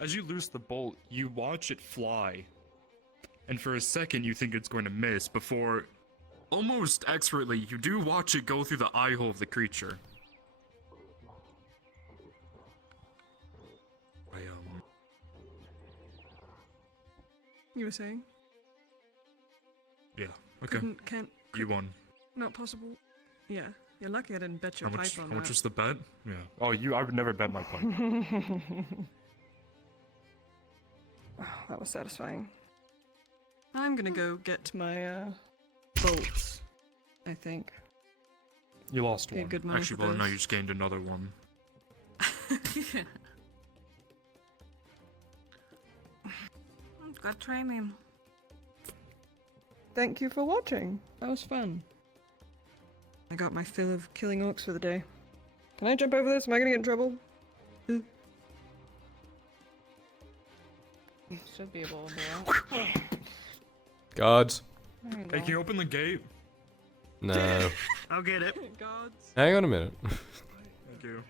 As you loose the bolt, you watch it fly. And for a second you think it's going to miss before, almost expertly, you do watch it go through the eye hole of the creature. You were saying? Yeah, okay. Can't. You won. Not possible. Yeah, you're lucky I didn't bet your How pipe much, on how that. much was the bet? Yeah. Oh, I would never bet my pipe. Oh, that was satisfying. I'm gonna go get my bolts, I think. You lost Paid one. good money Actually, for well, now those. you just gained another one. Yeah. Got training. Thank you for watching. That was fun. I got my fill of killing orcs for the day. Can I jump over this? Am I gonna get in trouble? You should be able to do it. Guards. There you Hey, go. can you open the gate? No. I'll get it. Gods. Hang on a minute. Thank you.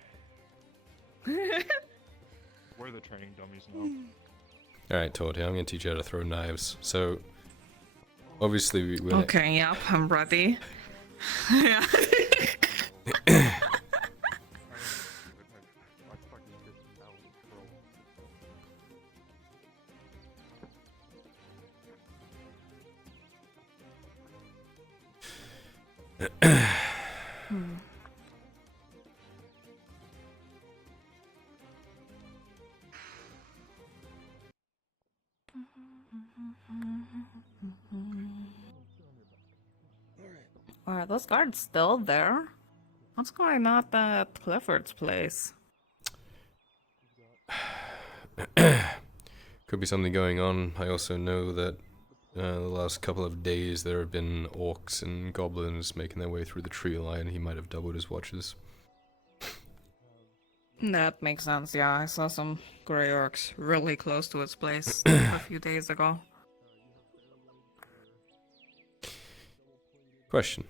We're the training dummies now. Alright, Torty, I'm gonna teach you how to throw knives. So, obviously, we're Okay, yep, I'm ready. Yeah. Are those guards still there? What's going on at Clifford's place? could be something going on. I also know that the last couple of days there have been orcs and goblins making their way through the tree line. He might have doubled his watches. That makes sense, yeah. I saw some gray orcs really close to its place a few days ago. Question.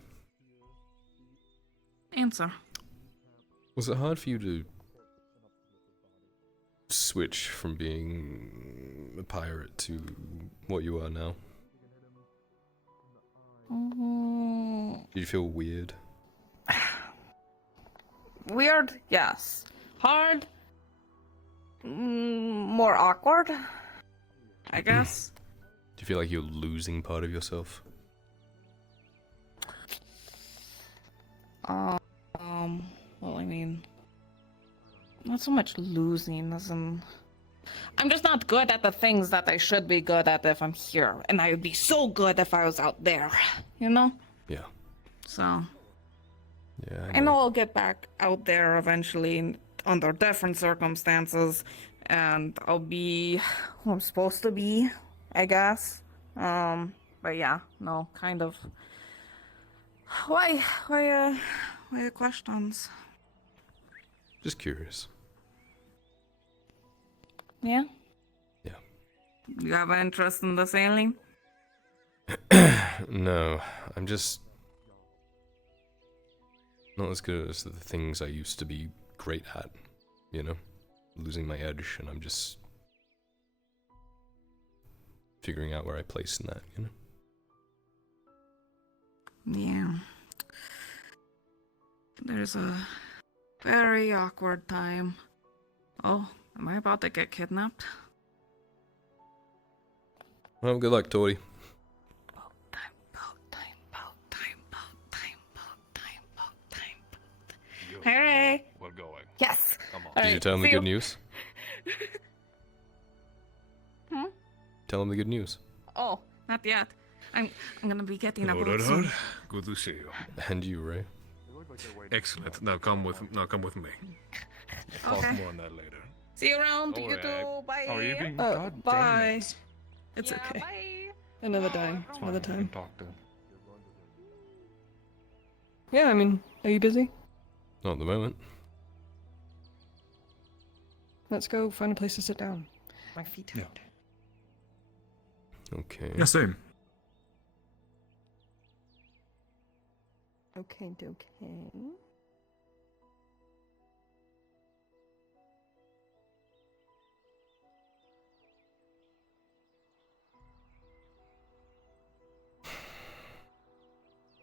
Answer. Was it hard for you to switch from being a pirate to what you are now? Did you feel weird? Weird, yes. Hard, more awkward, I guess. Do you feel like you're losing part of yourself? Well, I mean, not so much losing as in... I'm just not good at the things that I should be good at if I'm here, and I would be so good if I was out there, you know? Yeah. So, Yeah, I know I'll get back out there eventually under different circumstances, and I'll be who I'm supposed to be, I guess. But yeah, no, kind of. Why questions? Just curious. Yeah? Yeah. You have an interest in the sailing? No, I'm just not as good as the things I used to be great at, you know? Losing my edge, and I'm just figuring out where I place in that, you know? Yeah. There's a very awkward time. Oh, am I about to get kidnapped? Well, good luck, Tori. Boat time, boat time, boat time, boat time, boat time, boat time. Hey, Ray. We're going. Yes. Come on. Did you Alright, tell him the see good you. news? Hmm? Tell him the good news. Oh, not yet. I'm gonna be getting a All boat right, soon. Hud. Good to see you. And you, Ray. Excellent. Now come with me. Talk Okay. more on that later. See you around, you Alright. two. Bye. Oh, are you being? Oh, God damn bye. it. It's Yeah, okay. Bye. Another time. It's Another fine, you can time. talk to. Yeah, I mean, are you busy? Not at the moment. Let's go find a place to sit down. My feet Yeah. hurt. Okay. Yeah, same. Okay, okay.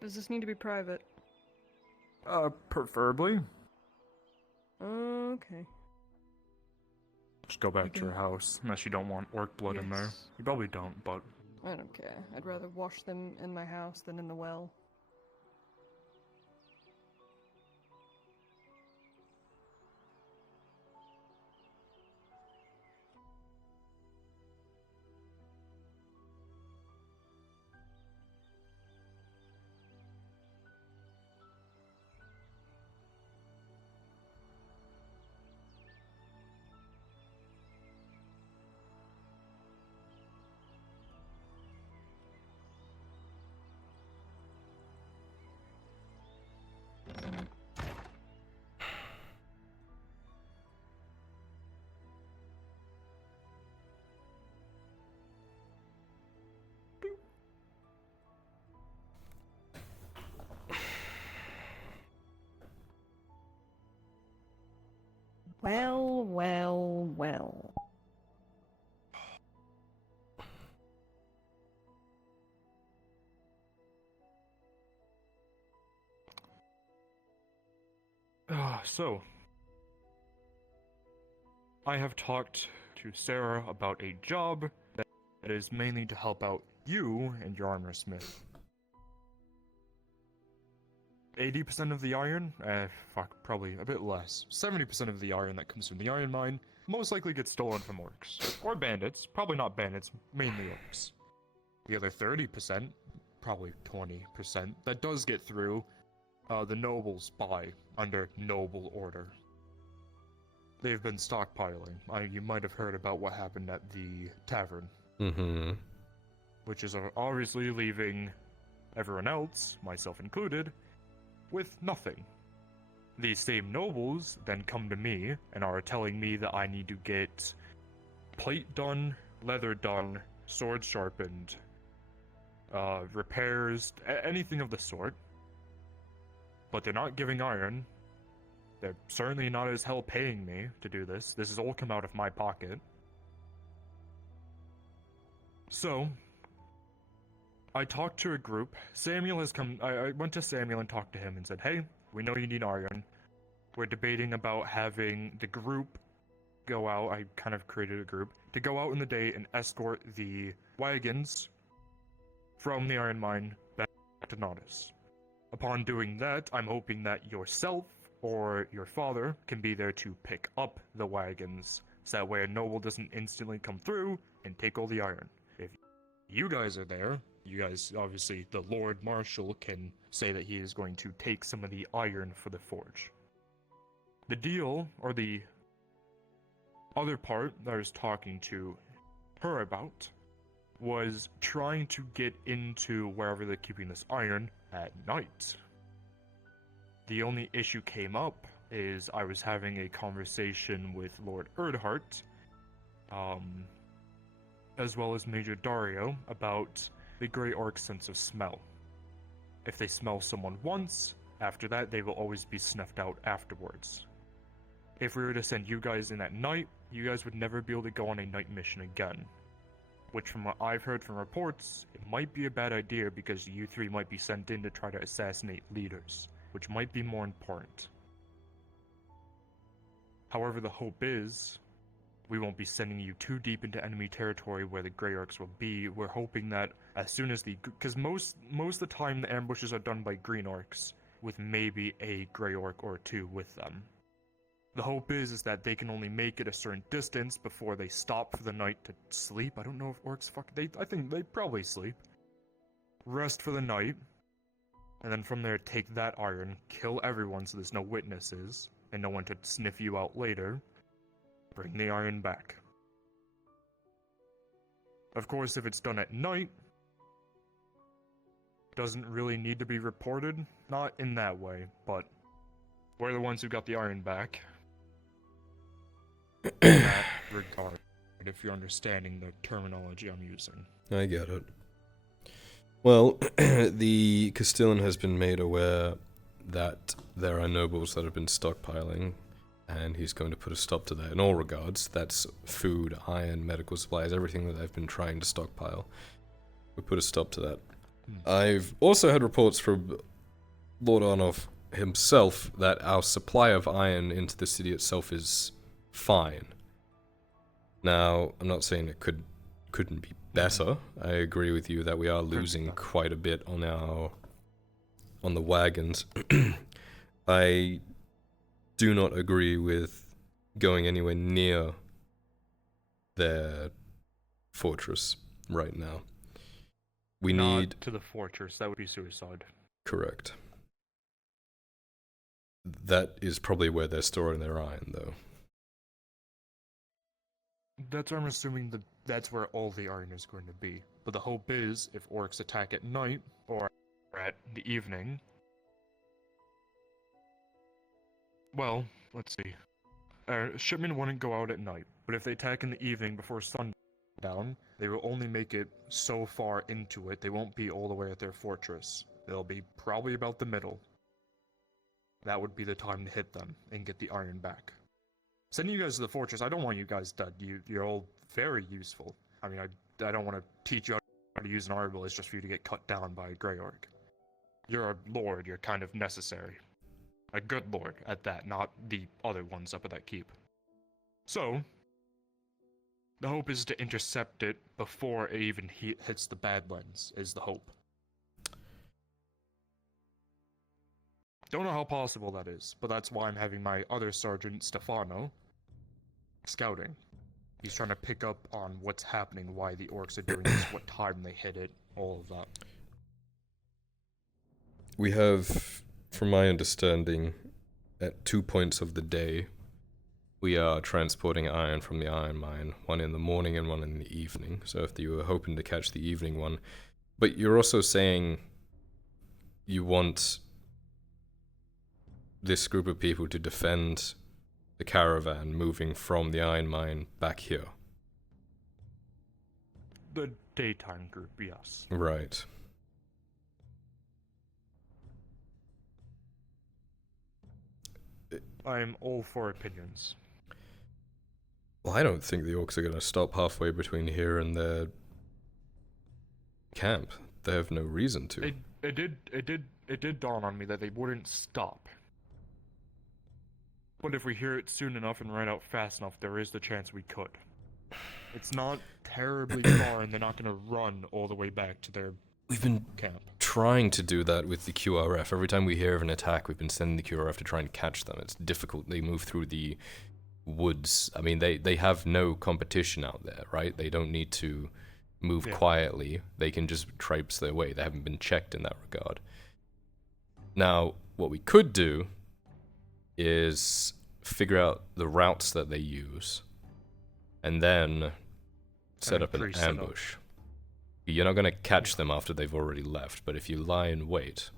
Does this need to be private? Preferably. Okay. Just go back to Okay. your house, unless you don't want orc blood in there. Yes. You probably don't, but... I don't care. I'd rather wash them in my house than in the well. Well, well, well. So... I have talked to Sarah about a job that is mainly to help out you and your armor smith. 80% of the iron? Probably a bit less. 70% of the iron that comes from the iron mine most likely gets stolen from orcs. Or bandits. Probably not bandits, mainly orcs. The other 30%, probably 20%, that does get through, the nobles buy under noble order. They've been stockpiling. You might have heard about what happened at the tavern. Mm-hmm. Which is obviously leaving everyone else, myself included, with nothing. These same nobles then come to me and are telling me that I need to get plate done, leather done, sword sharpened, repairs, anything of the sort. But they're not giving iron. They're certainly not as hell paying me to do this. This has all come out of my pocket. So, I talked to a group. Samuel has come. I went to Samuel and talked to him and said, hey, we know you need iron. We're debating about having the group go out. I kind of created a group to go out in the day and escort the wagons from the iron mine back to Nautis. Upon doing that, I'm hoping that yourself or your father can be there to pick up the wagons, so that way a noble doesn't instantly come through and take all the iron. If you guys are there, you guys, obviously, the Lord Marshal can say that he is going to take some of the iron for the forge. The deal, or the other part that I was talking to her about, was trying to get into wherever they're keeping this iron at night. The only issue came up is I was having a conversation with Lord Erdhart, as well as Major Dario, about the Grey Orc's sense of smell. If they smell someone once, after that they will always be snuffed out afterwards. If we were to send you guys in at night, you guys would never be able to go on a night mission again. Which, from what I've heard from reports, it might be a bad idea because you three might be sent in to try to assassinate leaders, which might be more important. However, the hope is, we won't be sending you too deep into enemy territory where the Grey Orcs will be. We're hoping that as soon as because most of the time the ambushes are done by Green Orcs, with maybe a Grey Orc or two with them. The hope is that they can only make it a certain distance before they stop for the night to sleep. I don't know if orcs I think they probably sleep. Rest for the night. And then from there, take that iron, kill everyone so there's no witnesses, and no one to sniff you out later. Bring the iron back. Of course, if it's done at night, doesn't really need to be reported. Not in that way, but we're the ones who got the iron back. In that regard, if you're understanding the terminology I'm using. I get it. Well, the Castellan has been made aware that there are nobles that have been stockpiling, and he's going to put a stop to that in all regards. That's food, iron, medical supplies, everything that they've been trying to stockpile. We'll put a stop to that. I've also had reports from Lord Arnov himself that our supply of iron into the city itself is fine. Now, I'm not saying it couldn't be better. I agree with you that we are losing quite a bit on the wagons. I do not agree with going anywhere near their fortress right now. We Not need... to the fortress. That would be suicide. Correct. That is probably where they're storing their iron, though. That's where I'm assuming that's where all the iron is going to be. But the hope is, if orcs attack at night, or at the evening... Well, let's see. Shipmen wouldn't go out at night, but if they attack in the evening before sundown, they will only make it so far into it, they won't be all the way at their fortress. They'll be probably about the middle. That would be the time to hit them and get the iron back. Sending you guys to the fortress, I don't want you guys dead. You're all very useful. I mean, I don't want to teach you how to use an arbalist just for you to get cut down by a Grey Orc. You're a lord, you're kind of necessary. A good lord at that, not the other ones up at that keep. So, the hope is to intercept it before it even hits the Badlands, is the hope. Don't know how possible that is, but that's why I'm having my other sergeant, Stefano, scouting. He's trying to pick up on what's happening, why the orcs are doing this, what time they hit it, all of that. We have, from my understanding, at 2 points of the day, we are transporting iron from the iron mine, one in the morning and one in the evening. So if you were hoping to catch the evening one, but you're also saying you want this group of people to defend the caravan moving from the iron mine back here. The daytime group, yes. Right. I'm all for opinions. Well, I don't think the orcs are going to stop halfway between here and their camp. They have no reason to. It did dawn on me that they wouldn't stop. But if we hear it soon enough and ride out fast enough, there is the chance we could. It's not terribly far, and they're not going to run all the way back to their We've been camp. trying to do that with the QRF. Every time we hear of an attack, we've been sending the QRF to try and catch them. It's difficult. They move through the woods. I mean, they have no competition out there, right? They don't need to move quietly. They can just traipse their way. They haven't been checked in that regard. Now, what we could do is figure out the routes that they use and then set up an ambush. You're not going to catch them after they've already left, but if you lie in wait,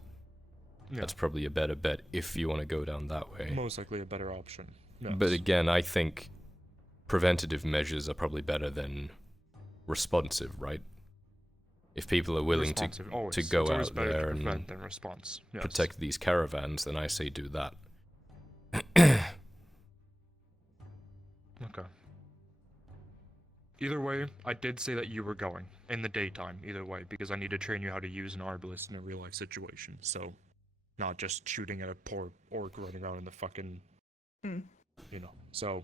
that's probably a better bet if you want to go down that way. Most likely a better option. Yes. But again, I think preventative measures are probably better than responsive, right? If people are willing to go out there and protect these caravans, then I say do that. Okay. Either way, I did say that you were going in the daytime, either way, because I need to train you how to use an arbalist in a real life situation, so not just shooting at a poor orc running around in the fucking, you know, so.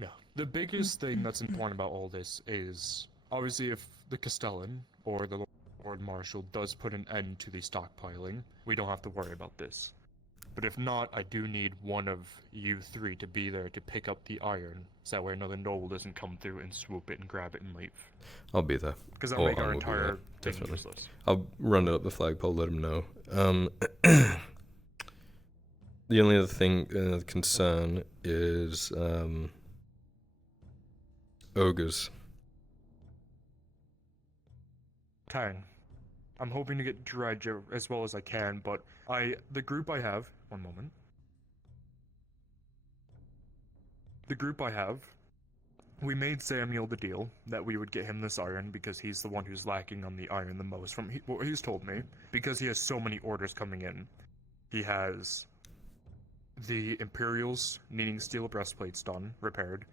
Yeah, the biggest thing that's important about all this is, obviously if the Castellan, or the Lord Marshal, does put an end to the stockpiling, we don't have to worry about this. But if not, I do need one of you three to be there to pick up the iron, so that way another noble doesn't come through and swoop it and grab it and leave. I'll be there. Because that'll make our entire thing useless. I'll run it up the flagpole, let him know. The only other thing, concern is ogres. Tang. I'm hoping to get Dredge as well as I can, but the group I have, one moment. The group I have, we made Samuel the deal that we would get him this iron because he's the one who's lacking on the iron the most from what he's told me, because he has so many orders coming in. He has the Imperials needing steel breastplates repaired.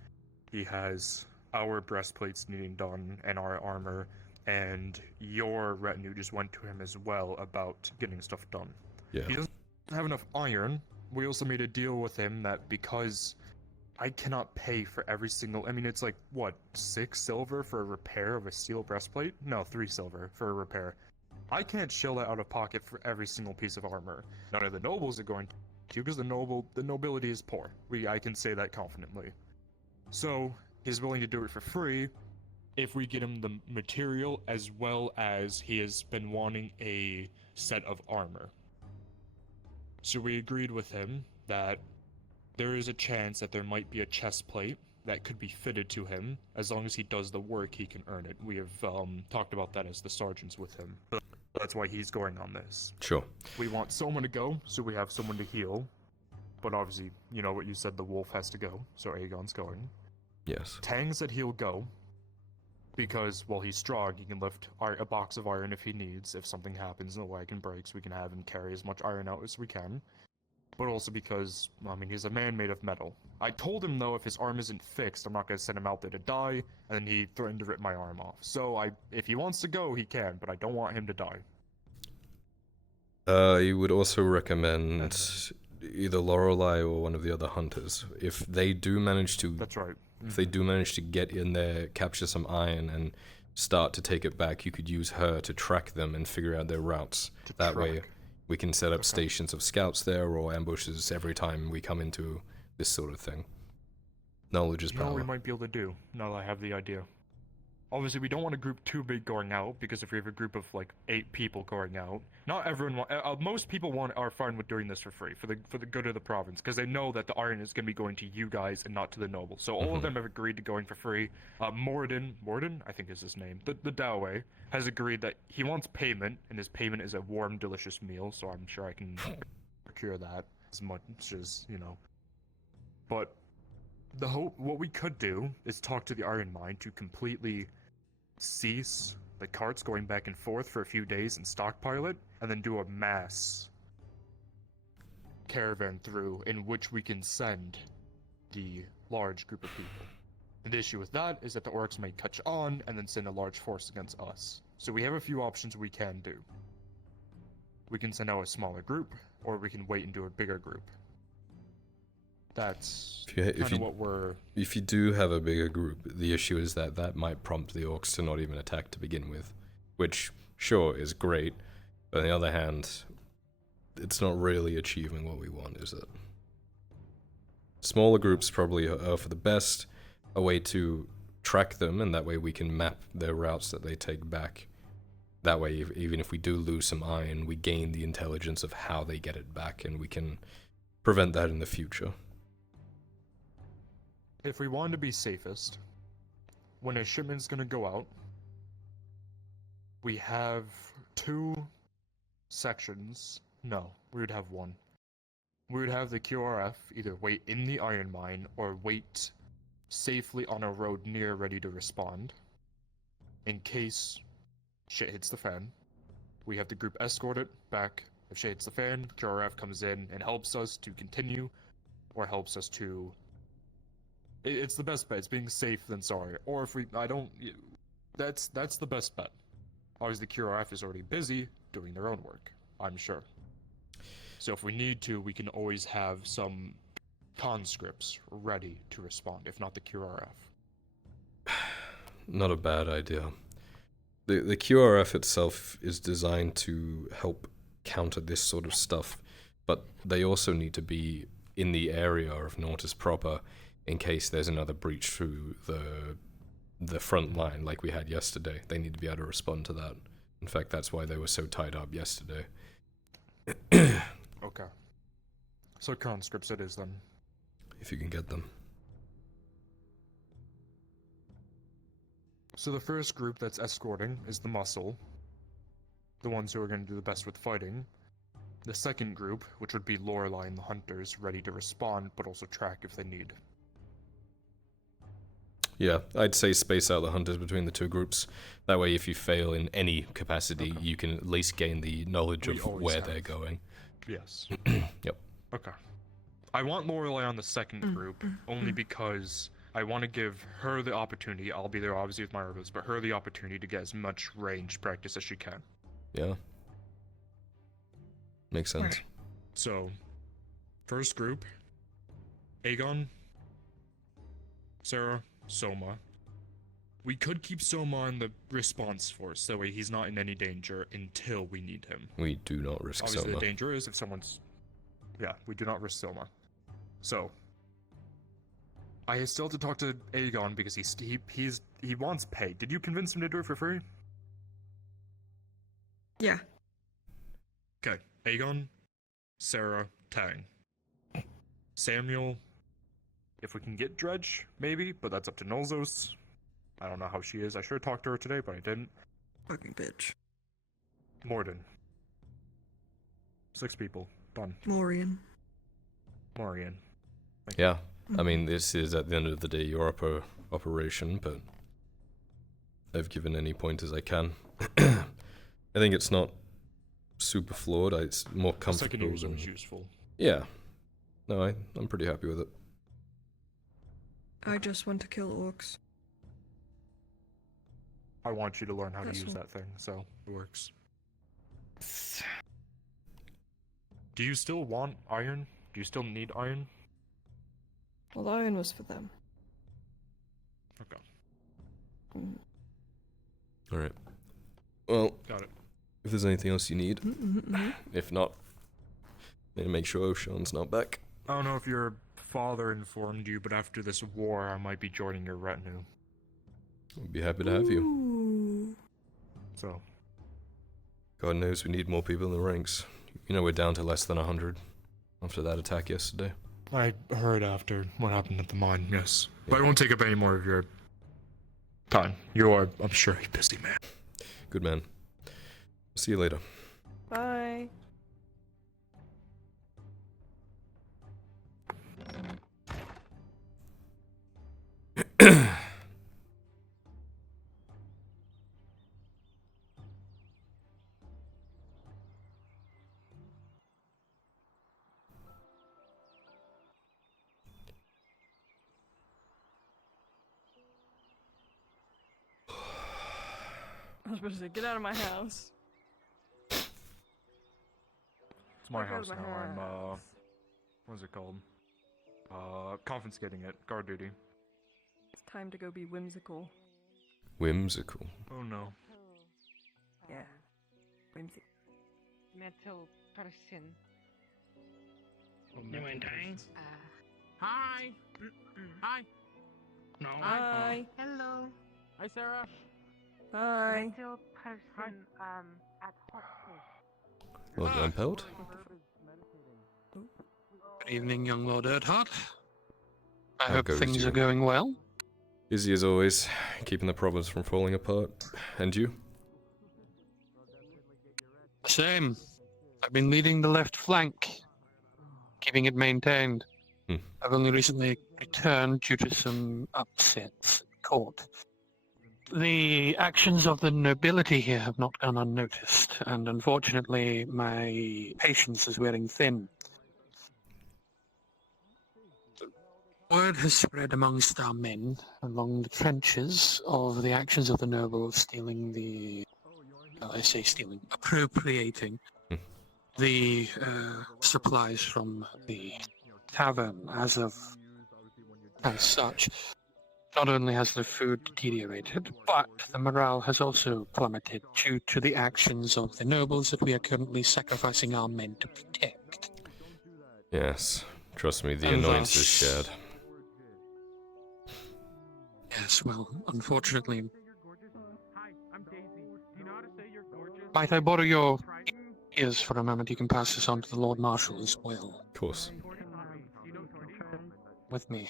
He has our breastplates needing done and our armor, and your retinue just went to him as well about getting stuff done. Yeah. He doesn't have enough iron. We also made a deal with him that because I cannot pay for every single. I mean, it's like, what, 6 silver for a repair of a steel breastplate? No, 3 silver for a repair. I can't shill that out of pocket for every single piece of armor. None of the nobles are going to, because the nobility is poor. I can say that confidently. So, he's willing to do it for free if we get him the material, as well as he has been wanting a set of armor. So we agreed with him that there is a chance that there might be a chest plate that could be fitted to him. As long as he does the work, he can earn it. We have talked about that as the sergeants with him. That's why he's going on this. Sure. We want someone to go, so we have someone to heal. But obviously, you know what you said, the wolf has to go, so Aegon's going. Yes. Tang said he'll go, because, well, he's strong, he can lift a box of iron if he needs. If something happens and the wagon breaks, we can have him carry as much iron out as we can. But also because, I mean, he's a man made of metal. I told him, though, if his arm isn't fixed, I'm not going to send him out there to die, and then he threatened to rip my arm off. So, if he wants to go, he can, but I don't want him to die. You would also recommend either Lorelei or one of the other hunters. If they do manage to... That's right. If they do manage to get in there, capture some iron, and start to take it back, you could use her to track them and figure out their routes. That way, we can set up stations of scouts there or ambushes every time we come into this sort of thing. Knowledge is power. You know what we might be able to do, now that I have the idea? Obviously, we don't want a group too big going out, because if we have a group of, like, 8 people going out, not everyone most people are fine with doing this for free, for the good of the province, because they know that the iron is going to be going to you guys and not to the nobles. So all of them have agreed to going for free. Morden, I think is his name, the Dawei, has agreed that he wants payment, and his payment is a warm, delicious meal, so I'm sure I can procure that as much as, you know. But what we could do is talk to the iron mine to completely cease the carts going back and forth for a few days and stockpile it, and then do a mass caravan through in which we can send the large group of people. And the issue with that is that the orcs may catch on and then send a large force against us. So we have a few options we can do. We can send out a smaller group, or we can wait and do a bigger group. That's kind of what we're... If you do have a bigger group, the issue is that might prompt the orcs to not even attack to begin with. Which, sure, is great, but on the other hand, it's not really achieving what we want, is it? Smaller groups probably are for the best, a way to track them, and that way we can map their routes that they take back. That way, even if we do lose some iron, we gain the intelligence of how they get it back, and we can prevent that in the future. If we want to be safest, when a shipment's going to go out, we have 2 sections. No, we would have 1. We would have the QRF either wait in the iron mine or wait safely on a road near ready to respond. In case shit hits the fan, we have the group escort it back. If shit hits the fan, QRF comes in and helps us to continue, or helps us to... It's the best bet. It's being safe than sorry. Or if that's the best bet. Obviously, the QRF is already busy doing their own work, I'm sure. So if we need to, we can always have some conscripts ready to respond, if not the QRF. Not a bad idea. The QRF itself is designed to help counter this sort of stuff, but they also need to be in the area of Nautis proper, in case there's another breach through the front line like we had yesterday. They need to be able to respond to that. In fact, that's why they were so tied up yesterday. Okay. So conscripts it is then. If you can get them. So the first group that's escorting is the muscle. The ones who are going to do the best with fighting. The second group, which would be Lorelei and the hunters, ready to respond, but also track if they need. Yeah, I'd say space out the hunters between the 2 groups. That way, if you fail in any capacity, you can at least gain the knowledge of where they're going. Yes. Yep. Okay. I want Lorelei on the second group, only because I want to give her the opportunity. I'll be there obviously with my herbals, but her the opportunity to get as much range practice as she can. Yeah. Makes sense. So, first group: Aegon, Sarah, Soma. We could keep Soma in the response force, that way he's not in any danger until we need him. We do not risk Obviously, Soma. the danger is if someone's. Yeah, we do not risk Soma. So, I still have to talk to Aegon because he wants pay. Did you convince him to do it for free? Yeah. Okay, Aegon, Sarah, Tang. Samuel, if we can get Dredge, maybe, but that's up to Nolzos. I don't know how she is. I should have talked to her today, but I didn't. Fucking bitch. Morden. 6 people. Done. Morian. Morian. Yeah. I mean, this is at the end of the day your operation, but I've given any pointers I can. I think it's not super flawed. It's more comfortable. Second user than... was useful. Yeah. No, I'm pretty happy with it. I just want to kill orcs. I want you to learn how That's to use all. that thing, so it works. Do you still want iron? Do you still need iron? Well, iron was for them. Okay, Mm. Alright. Well, got it. if there's anything else you need, Mm-hmm. if not, then make sure Oshan's not back. I don't know if your father informed you, but after this war, I might be joining your retinue. We'd be happy to have you. Ooh. So, God knows we need more people in the ranks. You know, we're down to less than 100 after that attack yesterday. I heard after what happened at the mine, yes. But I won't take up any more of your time. You are, I'm sure, a busy man. Good man. See you later. Bye. I was supposed to say, get out of my house. It's my Get out house of my now. I'm, house. what is it called? Confiscating it. Guard duty. It's time to go be whimsical. Whimsical. Oh no. Yeah. Whimsical. Metal person. You ain't dying? Hi. Hi. No. Hi. Hello. Hi, Sarah. Hi. Metal person. At hospital. Lord Lampelt? Good evening, young Lord Erdhart. I How hope goes things you? are going well. Busy as always, keeping the province from falling apart. And you? Same. I've been leading the left flank, keeping it maintained. Hmm. I've only recently returned due to some upsets at court. The actions of the nobility here have not gone unnoticed, and unfortunately, my patience is wearing thin. Word has spread amongst our men along the trenches of the actions of the nobles stealing the... I say stealing, appropriating Hmm. the supplies from the tavern as such. Not only has the food deteriorated, but the morale has also plummeted due to the actions of the nobles that we are currently sacrificing our men to protect. Yes. Trust me, the And annoyance is thus- shared. Yes, well, unfortunately. Hi, I'm Daisy. Do you know how to say you're gorgeous? Might I borrow your ears for a moment? You can pass this on to the Lord Marshal as well. Of course. With me.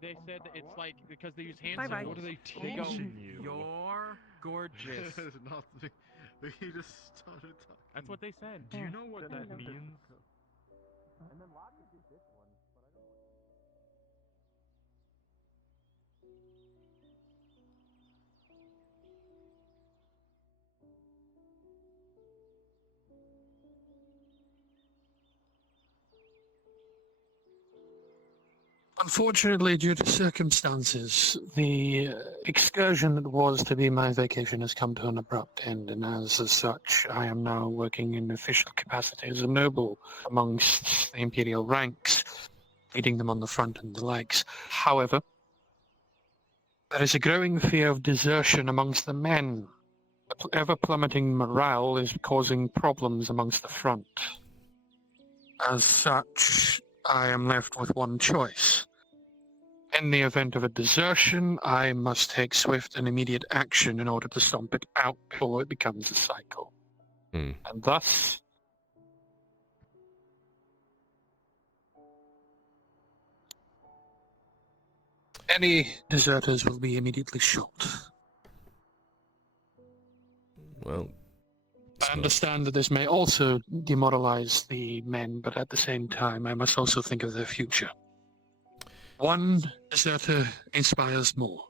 They said it's like because they use hand Bye-bye. signals. What are they They go, teaching you? You're gorgeous. Nothing. We just started talking. That's what they said. Do you know what that means? Unfortunately, due to circumstances, the excursion that was to be my vacation has come to an abrupt end, and as such, I am now working in official capacity as a noble amongst the Imperial ranks, leading them on the front and the likes. However, there is a growing fear of desertion amongst the men. The ever-plummeting morale is causing problems amongst the front. As such, I am left with one choice. In the event of a desertion, I must take swift and immediate action in order to stomp it out before it becomes a cycle. Hmm. And thus, any deserters will be immediately shot. Well, I understand that this may also demoralize the men, but at the same time, I must also think of their future. One deserter inspires more.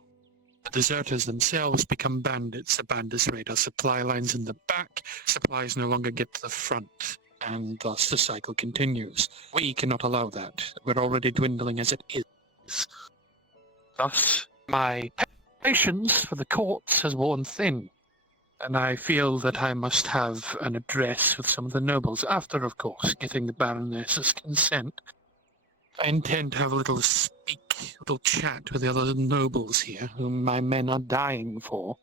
The deserters themselves become bandits. The bandits raid our supply lines in the back. Supplies no longer get to the front, and thus the cycle continues. We cannot allow that. We're already dwindling as it is. Thus, my patience for the courts has worn thin, and I feel that I must have an address with some of the nobles, after, of course, getting the Baroness's consent. I intend to have a little little chat with the other nobles here, whom my men are dying for,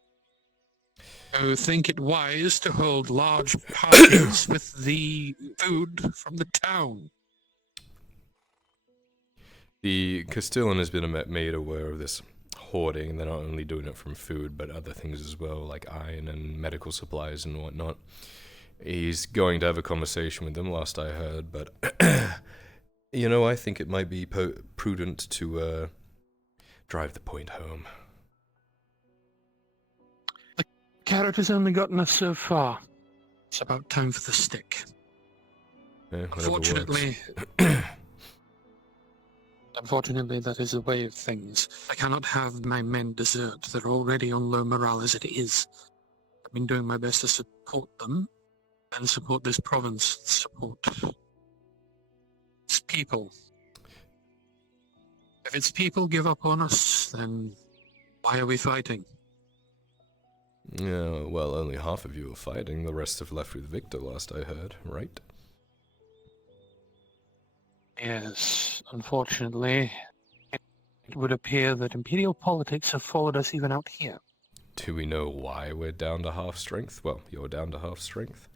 who think it wise to hold large parties with the food from the town. the Castellan has been made aware of this hoarding. They're not only doing it from food, but other things as well, like iron and medical supplies and whatnot. He's going to have a conversation with them, last I heard, but I think it might be prudent to drive the point home. The carrot has only gotten us so far. It's about time for the stick. Unfortunately, unfortunately, that is the way of things. I cannot have my men desert. They're already on low morale as it is. I've been doing my best to support them and support this province, support its people. If its people give up on us, then why are we fighting? Yeah, well, only half of you are fighting. The rest have left with Victor, last I heard, right? Yes, unfortunately, it would appear that Imperial politics have followed us even out here. Do we know why we're down to half strength? Well, you're down to half strength.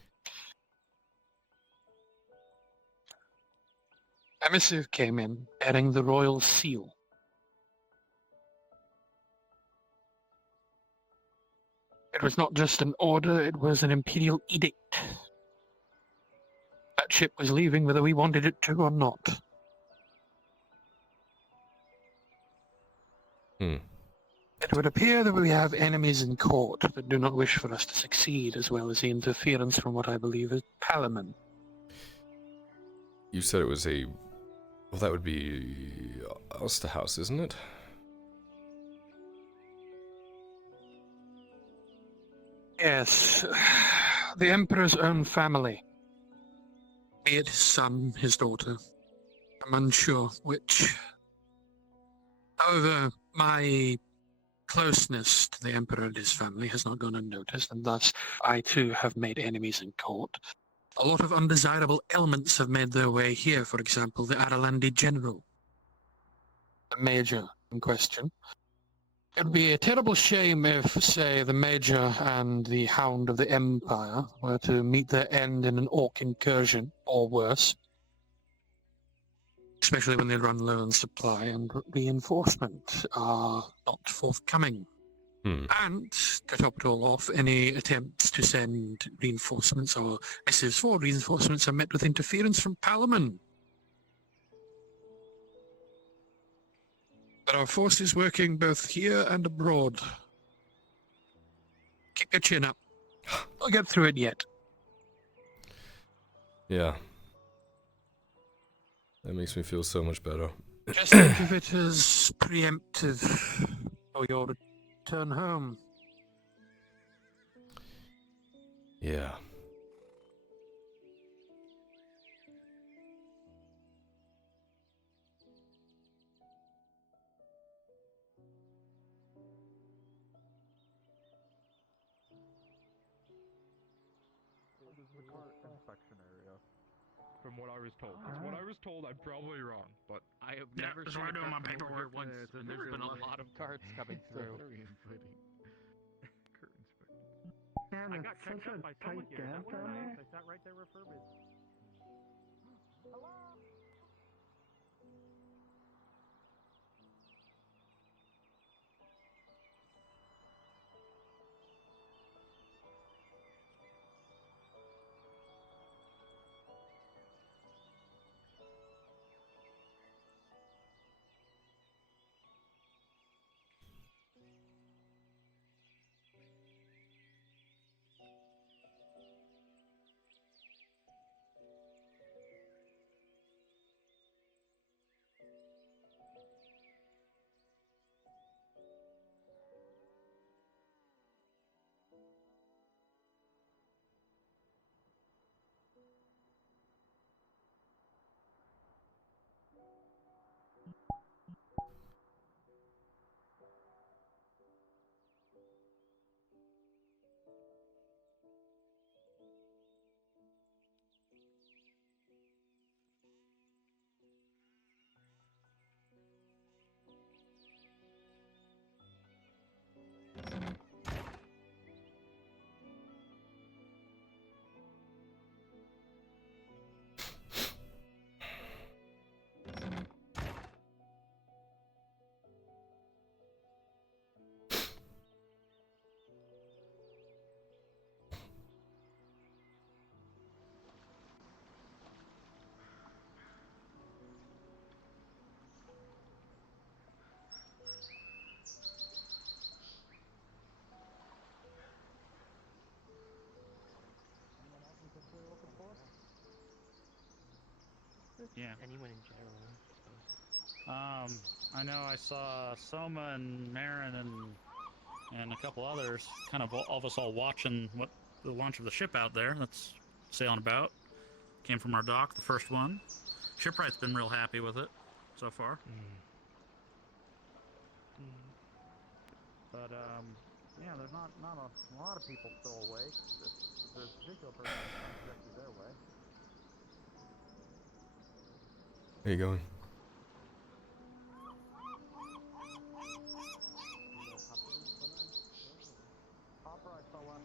A missive came in bearing the royal seal. It was not just an order, it was an imperial edict. That ship was leaving whether we wanted it to or not. It would appear that we have enemies in court that do not wish for us to succeed, as well as the interference from what I believe is Palamon. You said it was a... Well, that would be Osterhaus, isn't it? Yes, the Emperor's own family. Be it his son, his daughter. I'm unsure which. However, my closeness to the Emperor and his family has not gone unnoticed, and thus I too have made enemies in court. A lot of undesirable elements have made their way here, for example, the Aralandi General, the Major in question. It would be a terrible shame if, say, the Major and the Hound of the Empire were to meet their end in an orc incursion, or worse. Especially when they run low on supply and reinforcement are not forthcoming. And, to top it all off, any attempts to send reinforcements or missives for reinforcements are met with interference from Palamon. There are forces working both here and abroad. Keep your chin up. I'll get through it yet. Yeah. That makes me feel so much better. Just think of it as preemptive for your return home. Yeah. is the cart inspection area. From what I was told. Because what I was told, I'm probably wrong, but I have Yeah, never so seen I a do my cart come over here paperwork. once, It's a and there's very been a lot- lot of carts coming It's through. very inviting. Cart inspection. I got checked up by someone here. That was nice. I sat right there with Furby. Yeah. Anyone in general, I suppose. I know I saw Soma and Marin and a couple others, kind of all of us all watching what the launch of the ship out there that's sailing about. Came from our dock, the first one. Shipwright's been real happy with it so far. But yeah, there's not a lot of people still awake. If there's a particular person that's coming directly their way. Where you going?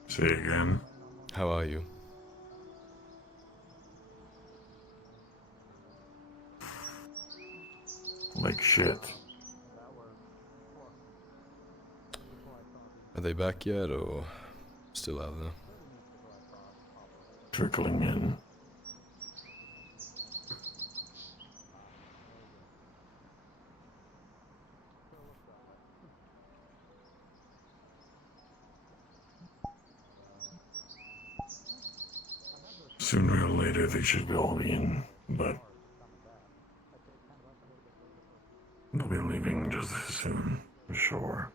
Say again. How are you? Like shit. Are they back yet, or still out there? Trickling in. Sooner or later they should be all in, but they'll be leaving just as soon, for sure.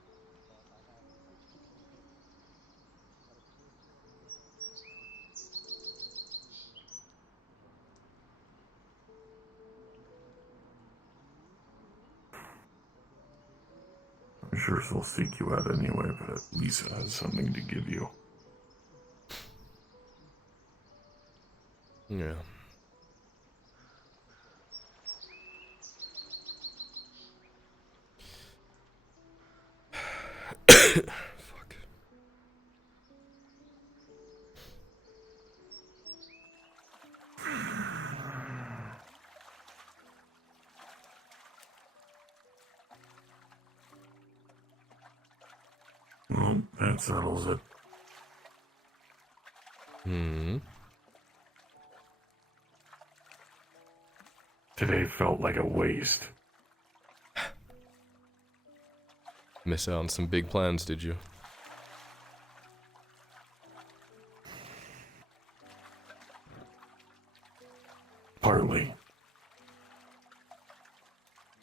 I'm sure she'll seek you out anyway, but Lisa has something to give you. Yeah. Fuck. Well, that settles it. Today felt like a waste. Miss out on some big plans, did you? Partly.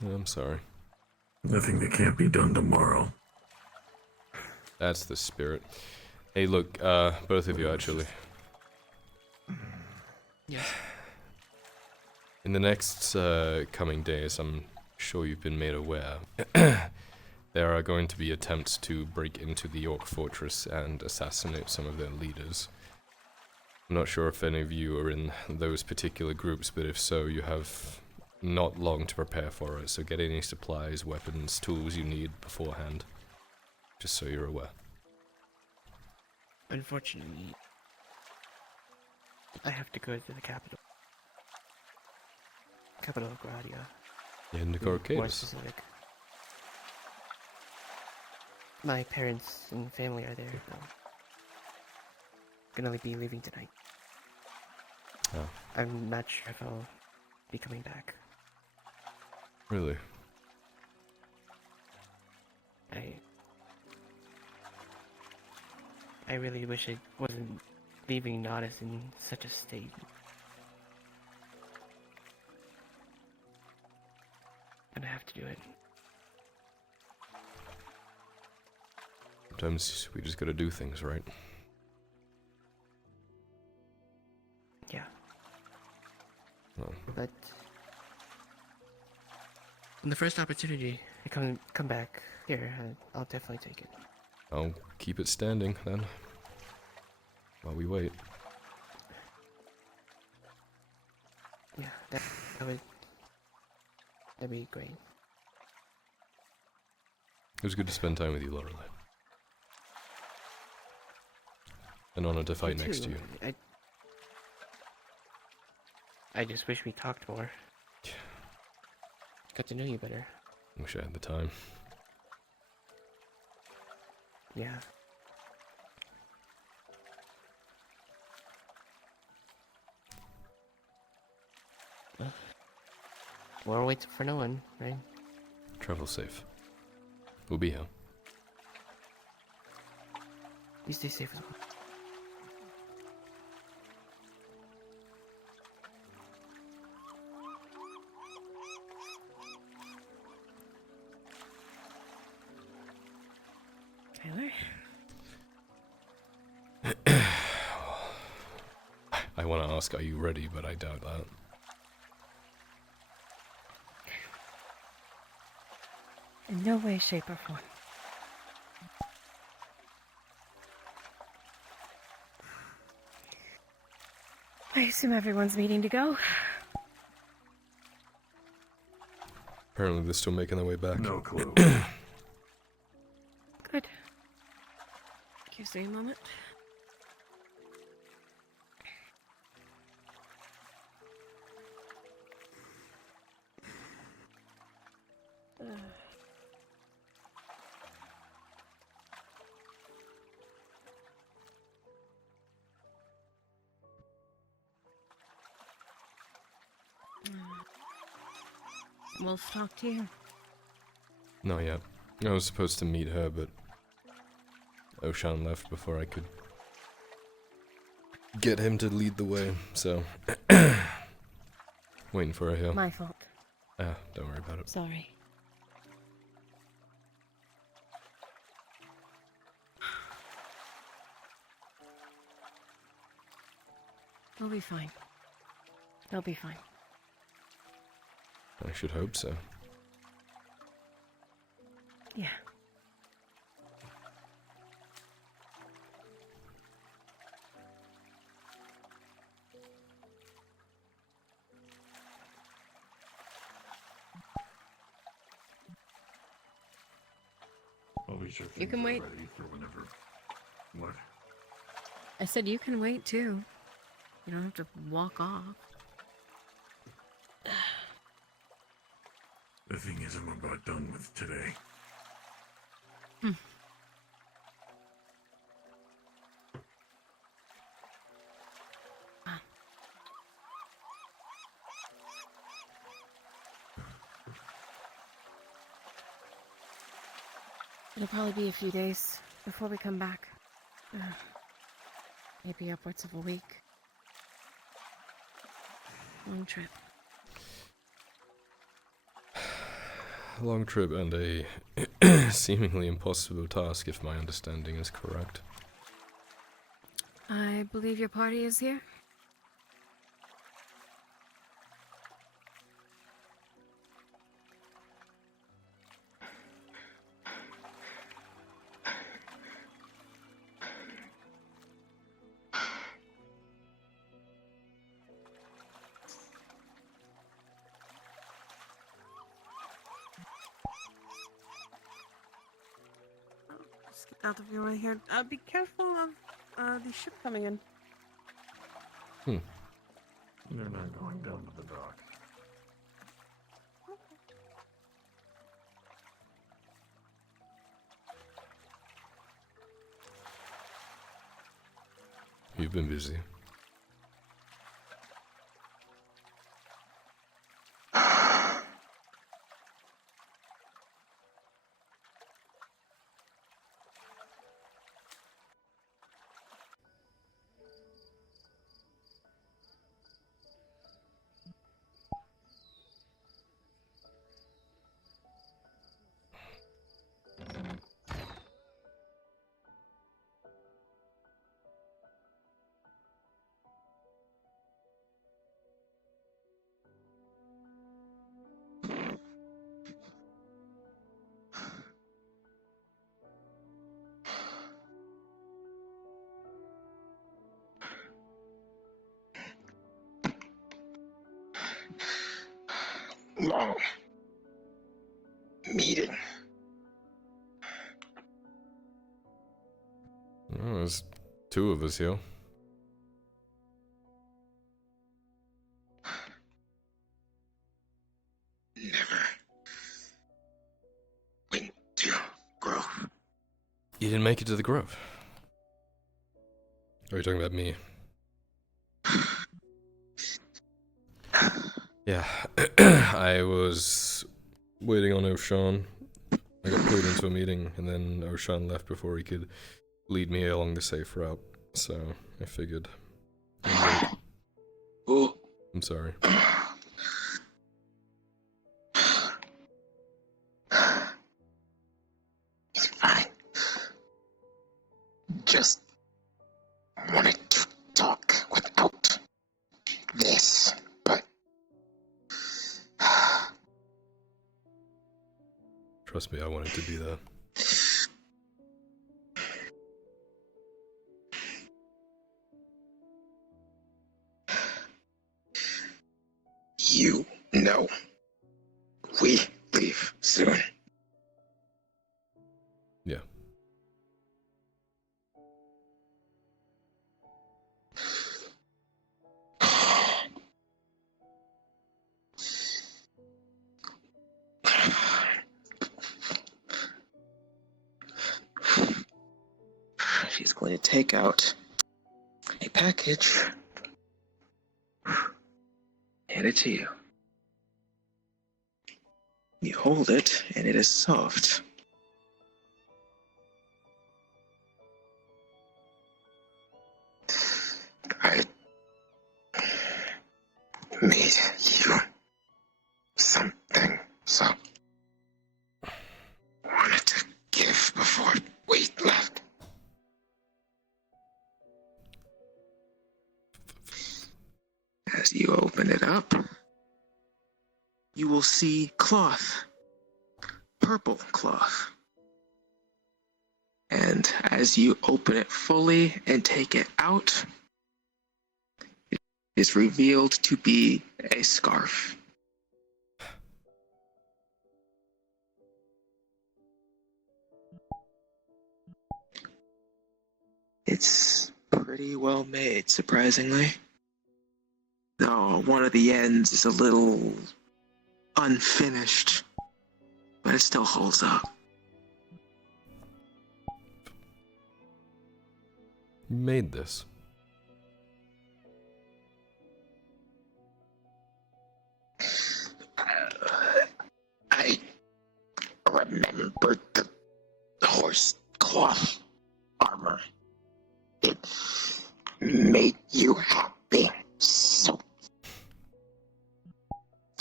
I'm sorry. Nothing that can't be done tomorrow. That's the spirit. Hey, look, both of you actually. Yes. In the next coming days, I'm sure you've been made aware, there are going to be attempts to break into the York Fortress and assassinate some of their leaders. I'm not sure if any of you are in those particular groups, but if so, you have not long to prepare for it, so get any supplies, weapons, tools you need beforehand, just so you're aware. Unfortunately, I have to go to the capital. Capital of Gradia. In the More Corcades. specific. My parents and family are there. Gonna be leaving tonight. Oh. I'm not sure if I'll be coming back. Really? I really wish I wasn't leaving Nautis in such a state. And I have to do it. Sometimes we just gotta do things, right? Yeah. Well, But when the first opportunity to come back here, I'll definitely take it. I'll keep it standing then, while we wait. Yeah, that'd be great. It was good to spend time with you, Lorelei. An honor to fight Me next to too. you. I just wish we talked more. Got to know you better. Wish I had the time. Yeah. Well, war waits for no one, right? Travel safe. We'll be here. You stay safe as well. Tyler? I want to ask, are you ready? But I doubt that. In no way, shape, or form. I assume everyone's meeting to go. Apparently they're still making their way back. No clue. Good. Gives me a moment. Wolf talk to you? Not yet. I was supposed to meet her, but Oshan left before I could get him to lead the way, so waiting for her here. My fault. Ah, don't worry about it. Sorry. We'll be fine. They'll be fine. I should hope so. Yeah. I'll be sure You can things are wait. ready for whenever. What? I said you can wait too. You don't have to walk off. The thing is, I'm about done with today. It'll probably be a few days before we come back. Maybe upwards of a week. Long trip. A long trip and a seemingly impossible task, if my understanding is correct. I believe your party is here? out of your way here. Be careful of the ship coming in. They're not going down to the dock. You've been busy. Long meeting. Oh, there's two of us here. Never went to Grove. You didn't make it to the Grove. Or are you talking about me? Yeah, I was waiting on O'Shawn. I got pulled into a meeting, and then O'Shawn left before he could lead me along the safe route. So I figured. Oh. I'm sorry. It's fine. Just wanted to talk without this, but Trust me, I wanted to be there. you know we leave soon. Yeah. She's going to take out a package. Hand it to you. You hold it, and it is soft. I made you something, so wanted to give before we left. As you open it up, you will see cloth, purple cloth. And as you open it fully and take it out, it is revealed to be a scarf. It's pretty well made, surprisingly. Though one of the ends is a little unfinished, but it still holds up. You made this. I remembered the horse cloth armor. It made you happy, so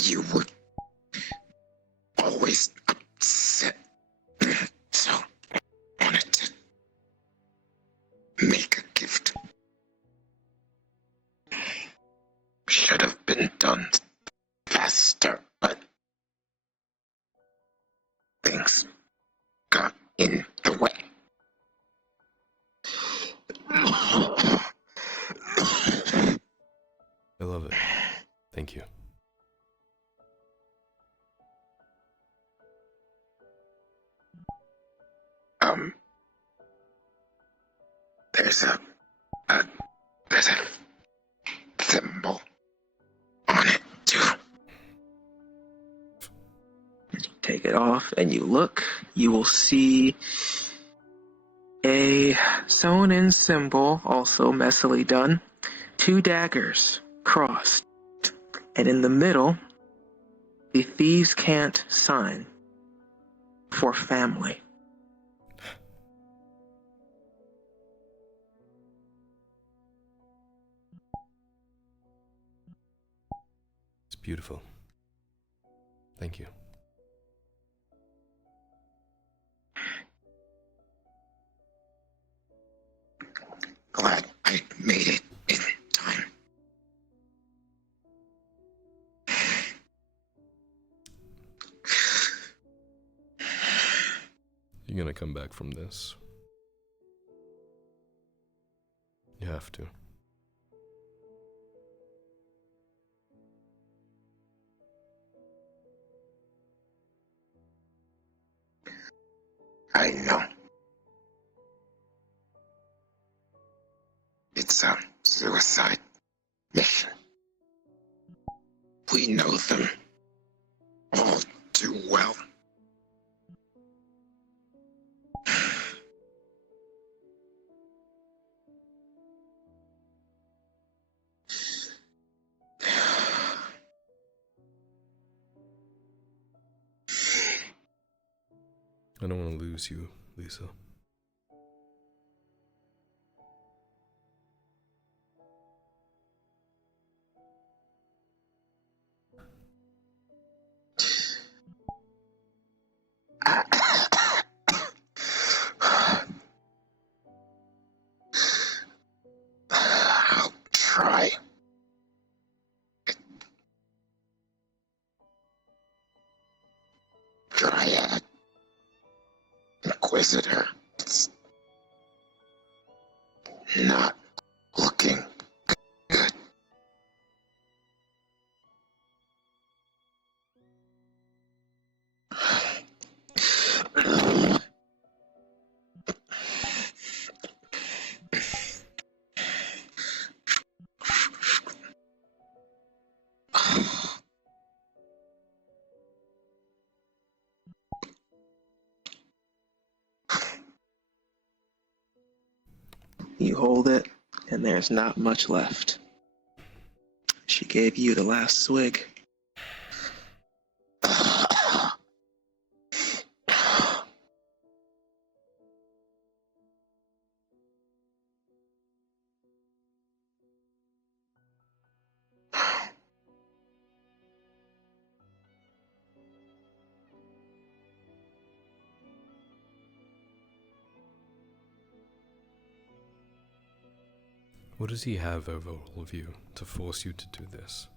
you were always upset. So I wanted to make a gift. Should have been done faster, but things got in the way. I love it. Thank you. There's a there's a symbol on it too. Take it off and you look, you will see a sewn-in symbol, also messily done, 2 daggers crossed, and in the middle, the thieves' cant sign for family. It's beautiful. Thank you. Glad I made it in time. You're gonna come back from this. You have to. I know. It's a suicide mission. We know them all too well. I don't want to lose you, Lisa. I'll try. Dryad. Inquisitor. It's not looking good. You hold it, and there's not much left. She gave you the last swig. What does he have over all of you to force you to do this?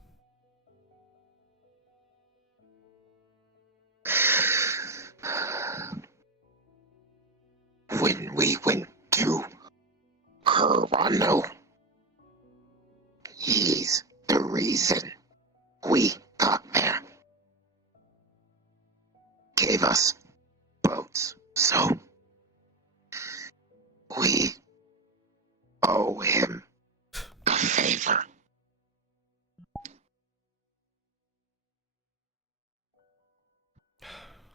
When we went to Corano, he's the reason we got there. Gave us boats, so we owe him a favor.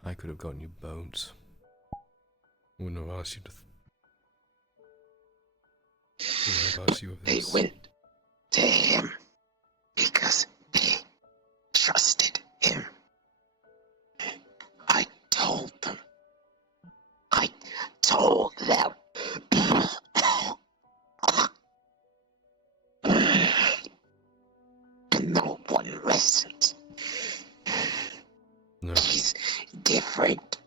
I could have gotten you boats. Wouldn't have asked you to. Wouldn't have asked you of They this. went to him because they trusted him. I told them. I told them. And no one listened. No. He's different.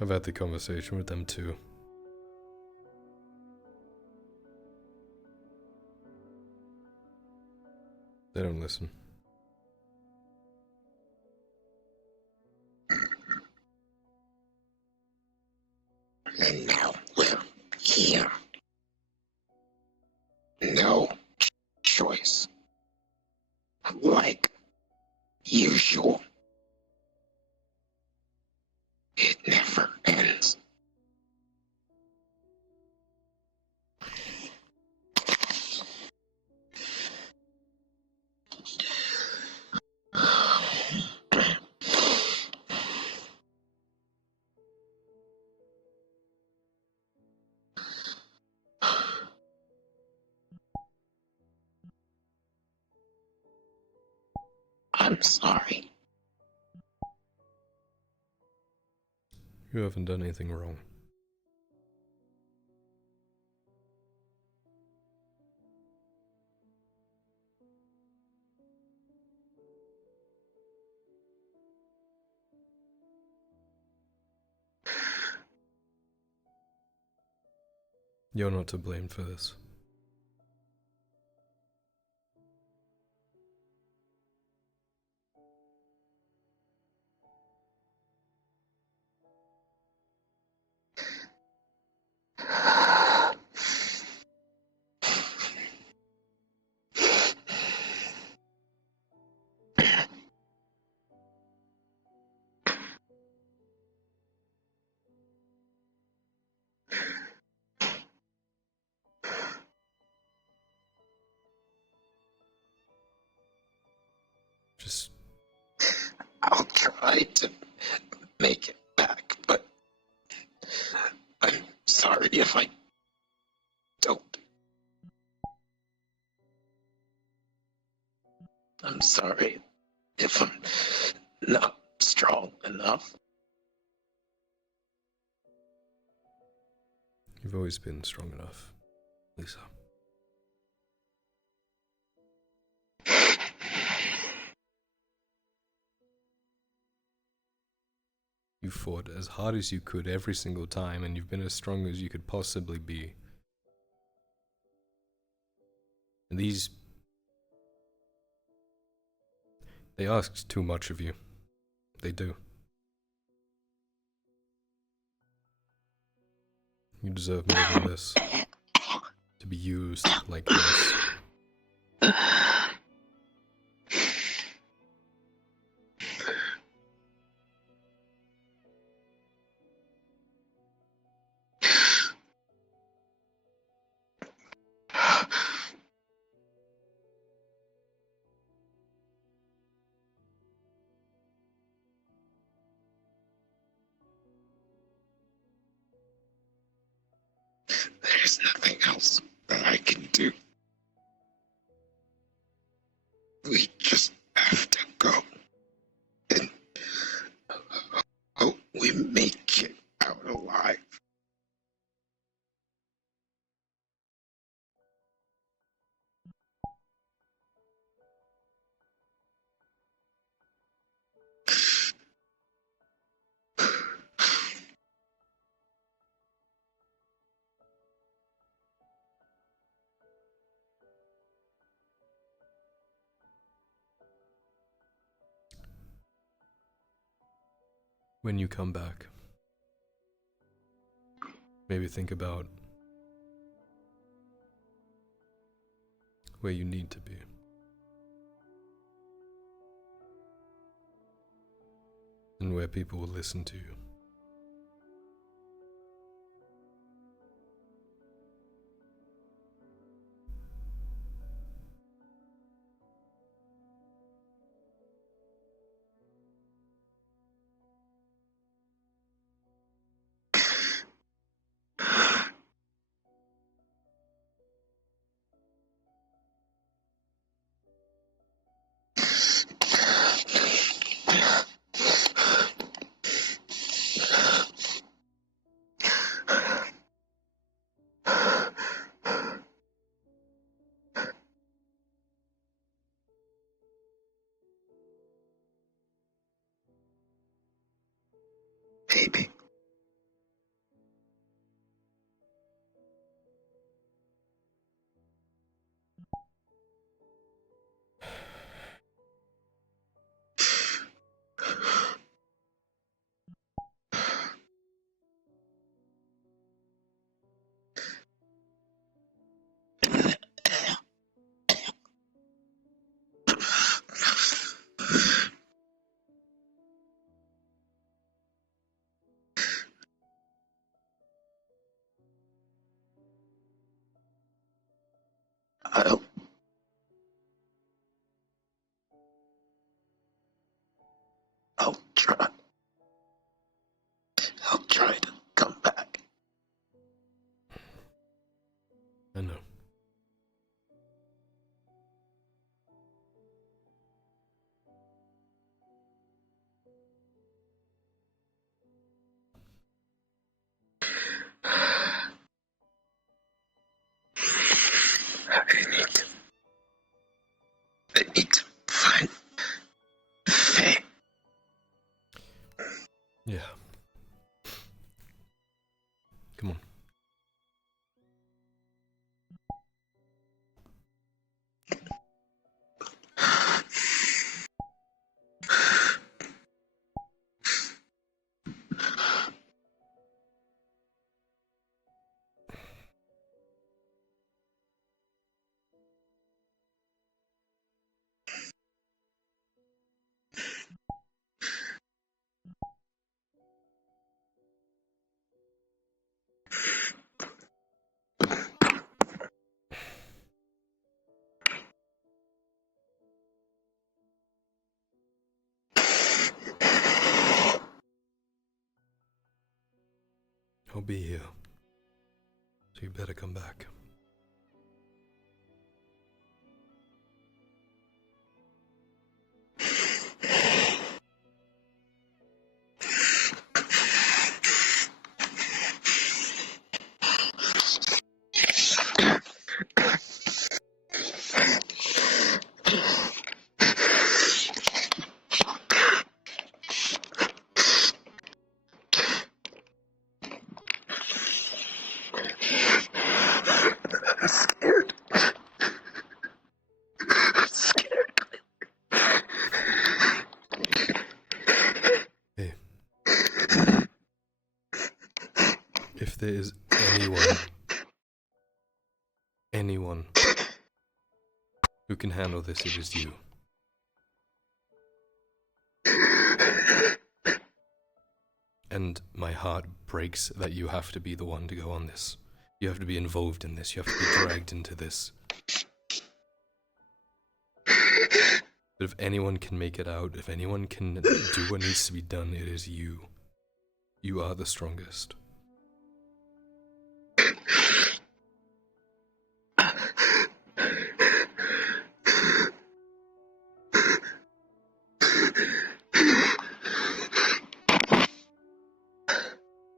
I've had the conversation with them too. They don't listen. And now we're here. No choice. Like usual. It never ends. I'm sorry. You haven't done anything wrong. You're not to blame for this. Just... I'll try to make it back, but I'm sorry if I don't. I'm sorry if I'm not strong enough. You've always been strong enough, Lisa. You fought as hard as you could every single time, and you've been as strong as you could possibly be. And these... they ask too much of you. They do. You deserve more than this. To be used like this. There's nothing else that I can do. We just have to go. And hope we make it out alive. When you come back, maybe think about where you need to be. And where people will listen to you. Yeah. Come on. I'll be here. So you better come back. If there is anyone who can handle this, it is you. And my heart breaks that you have to be the one to go on this. You have to be involved in this. You have to be dragged into this. But if anyone can make it out, if anyone can do what needs to be done, it is you. You are the strongest.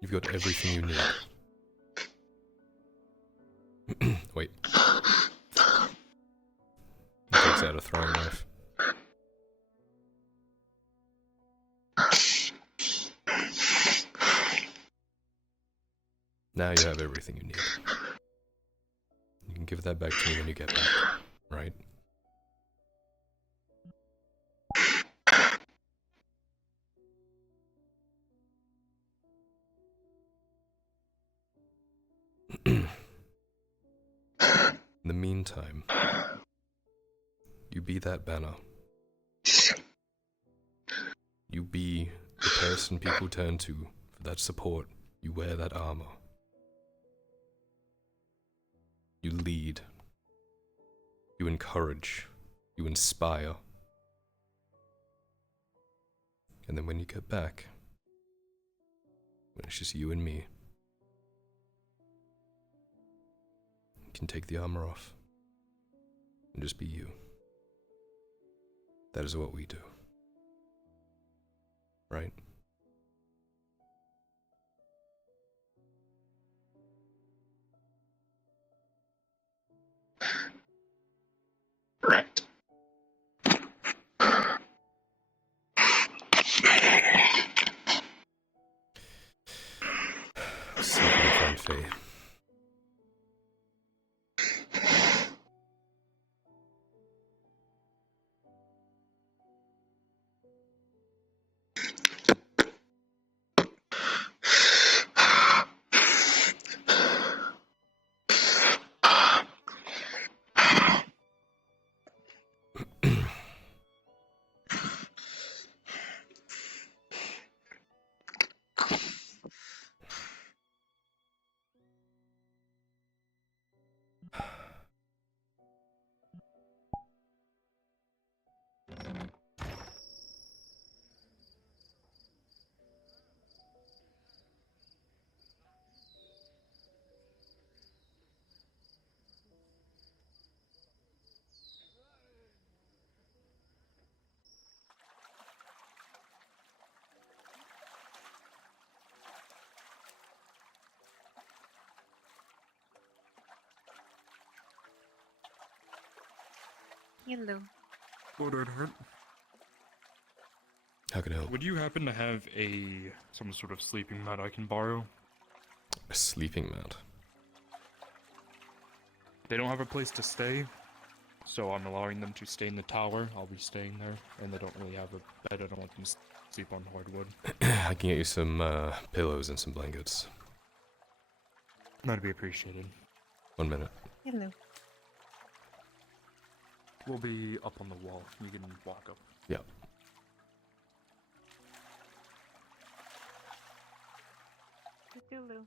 You've got everything you need. Wait. He takes out a throwing knife. Now you have everything you need. You can give that back to me when you get back, right? In the meantime, you be that banner. You be the person people turn to for that support. You wear that armor. You lead. You encourage. You inspire. And then when you get back, when it's just you and me, you can take the armor off and just be you. That is what we do. Right? Right. See if I can find Faye. Hello. What did hurt? How can I help? Would you happen to have some sort of sleeping mat I can borrow? A sleeping mat. They don't have a place to stay, so I'm allowing them to stay in the tower. I'll be staying there, and they don't really have a bed. I don't want them to sleep on hardwood. I can get you some pillows and some blankets. That'd be appreciated. 1 minute. Hello. We'll be up on the wall. You can walk up. Yeah. Hello.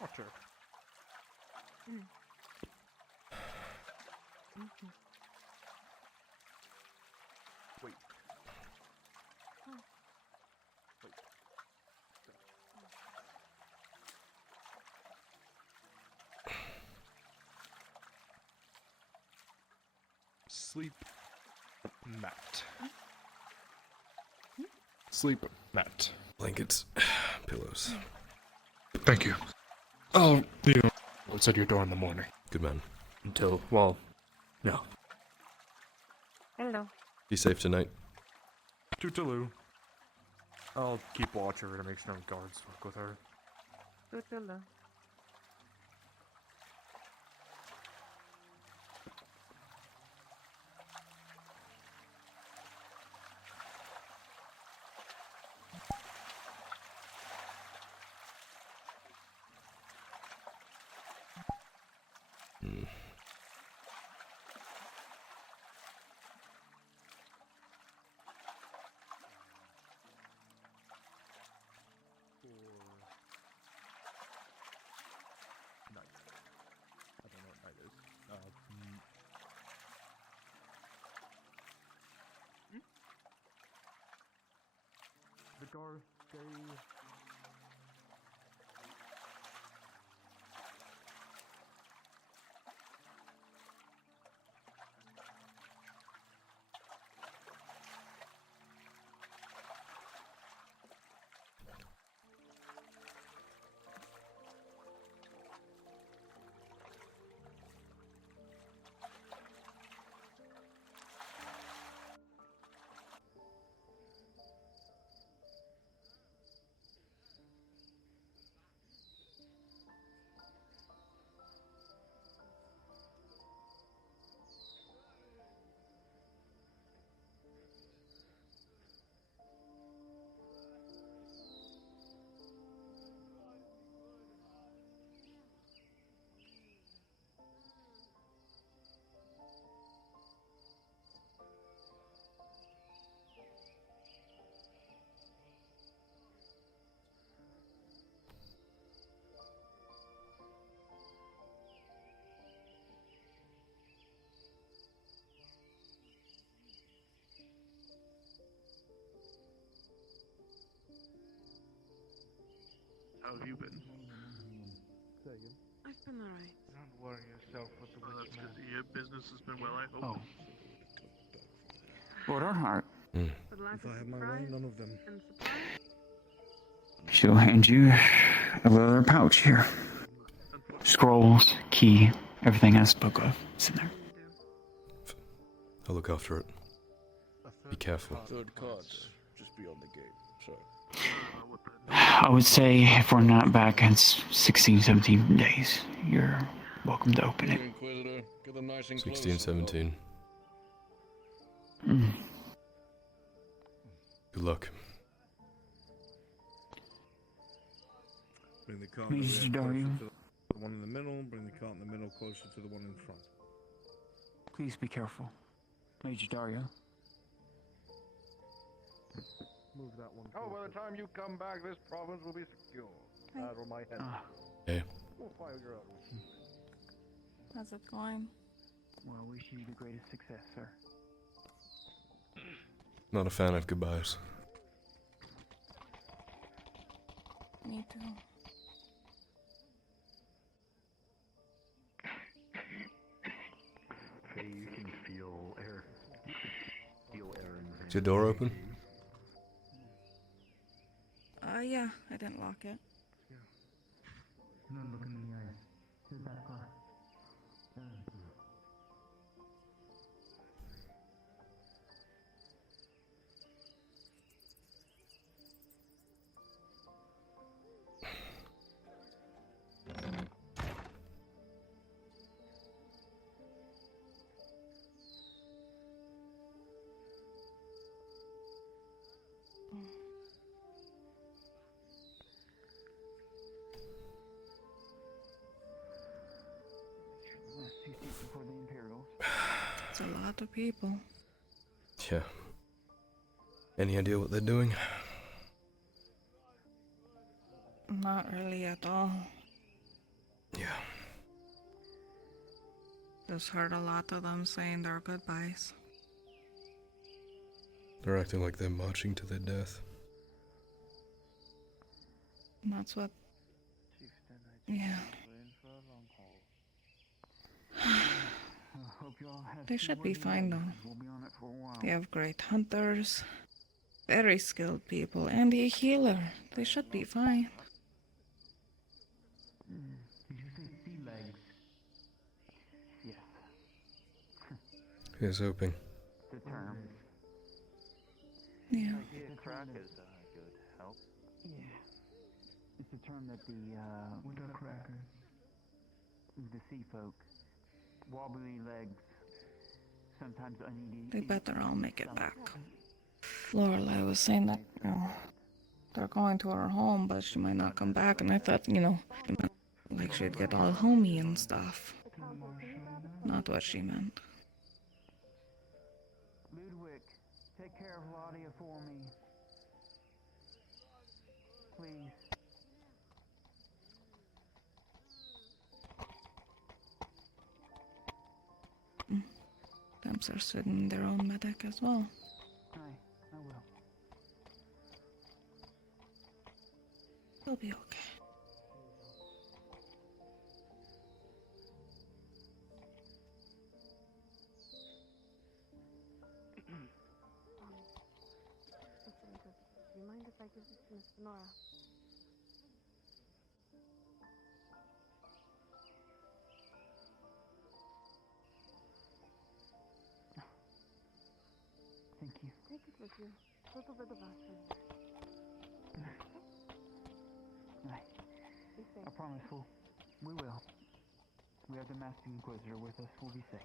Doctor. Wait. Wait. Sleep mat. Sleep mat. Blankets, pillows. Thank you. I'll be outside your door in the morning. Good man. Until, well, no. Hello. Be safe tonight. Toodaloo. I'll keep watch over her to make sure no guards fuck with her. Hello. The guards, they... How have you been? I've been alright. Don't worry yourself with the Well, witch that's man. good to hear. Business has been well, I hope. Oh. Lord Earnhardt. But life If I is have my way, surprise none of them. and surprise. She'll hand you a leather pouch here. scrolls, key, everything I spoke of. It's in there. I'll look after it. Be careful. Third card, just beyond the gate. Sorry. I would say if we're not back in 16, 17 days, you're welcome to open it. Inquisitor, get them nice and 16, close. 17. Mm. Good luck. Bring the cart Mr. Dario. to the one in the middle, bring the cart in the middle closer to the one in front. Please be careful. Major Dario. Move that one. Oh, by the time you come back, this province will be secure. That's where my head. Hey. We'll figure out. How's it going? Well, wish you the greatest success, sir. Not a fan of goodbyes. Me too. Hey, you can feel air. You can feel air in Is your door open? Yeah, I didn't lock it. No, look in the eyes. To the back car. For the Imperials. It's a lot of people. Yeah. Any idea what they're doing? Not really at all. Yeah. Just heard a lot of them saying their goodbyes. They're acting like they're marching to their death. And that's what. Yeah. They should be fine though. They have great hunters, very skilled people, and a healer. They should be fine. Did you say sea legs? Yes. Here's hoping. The term. Yeah. Crack is good help. Yeah. It's a term that what are crackers? The sea folk. Wobbly legs. Sometimes uneasy. They better all make it back. Lorelai was saying that, they're going to her home, but she might not come back, and I thought, like she'd get all homey and stuff. Not what she meant. Ludwig, take care of Ladia for me. Please. Temps are sitting in their own medic as well. I will. They'll be okay. Do you mind if I give this to Miss Nora? Thank you. Take it with you. Go to the bathroom. Be safe. I promise we will. We have the Master Inquisitor with us. We'll be safe.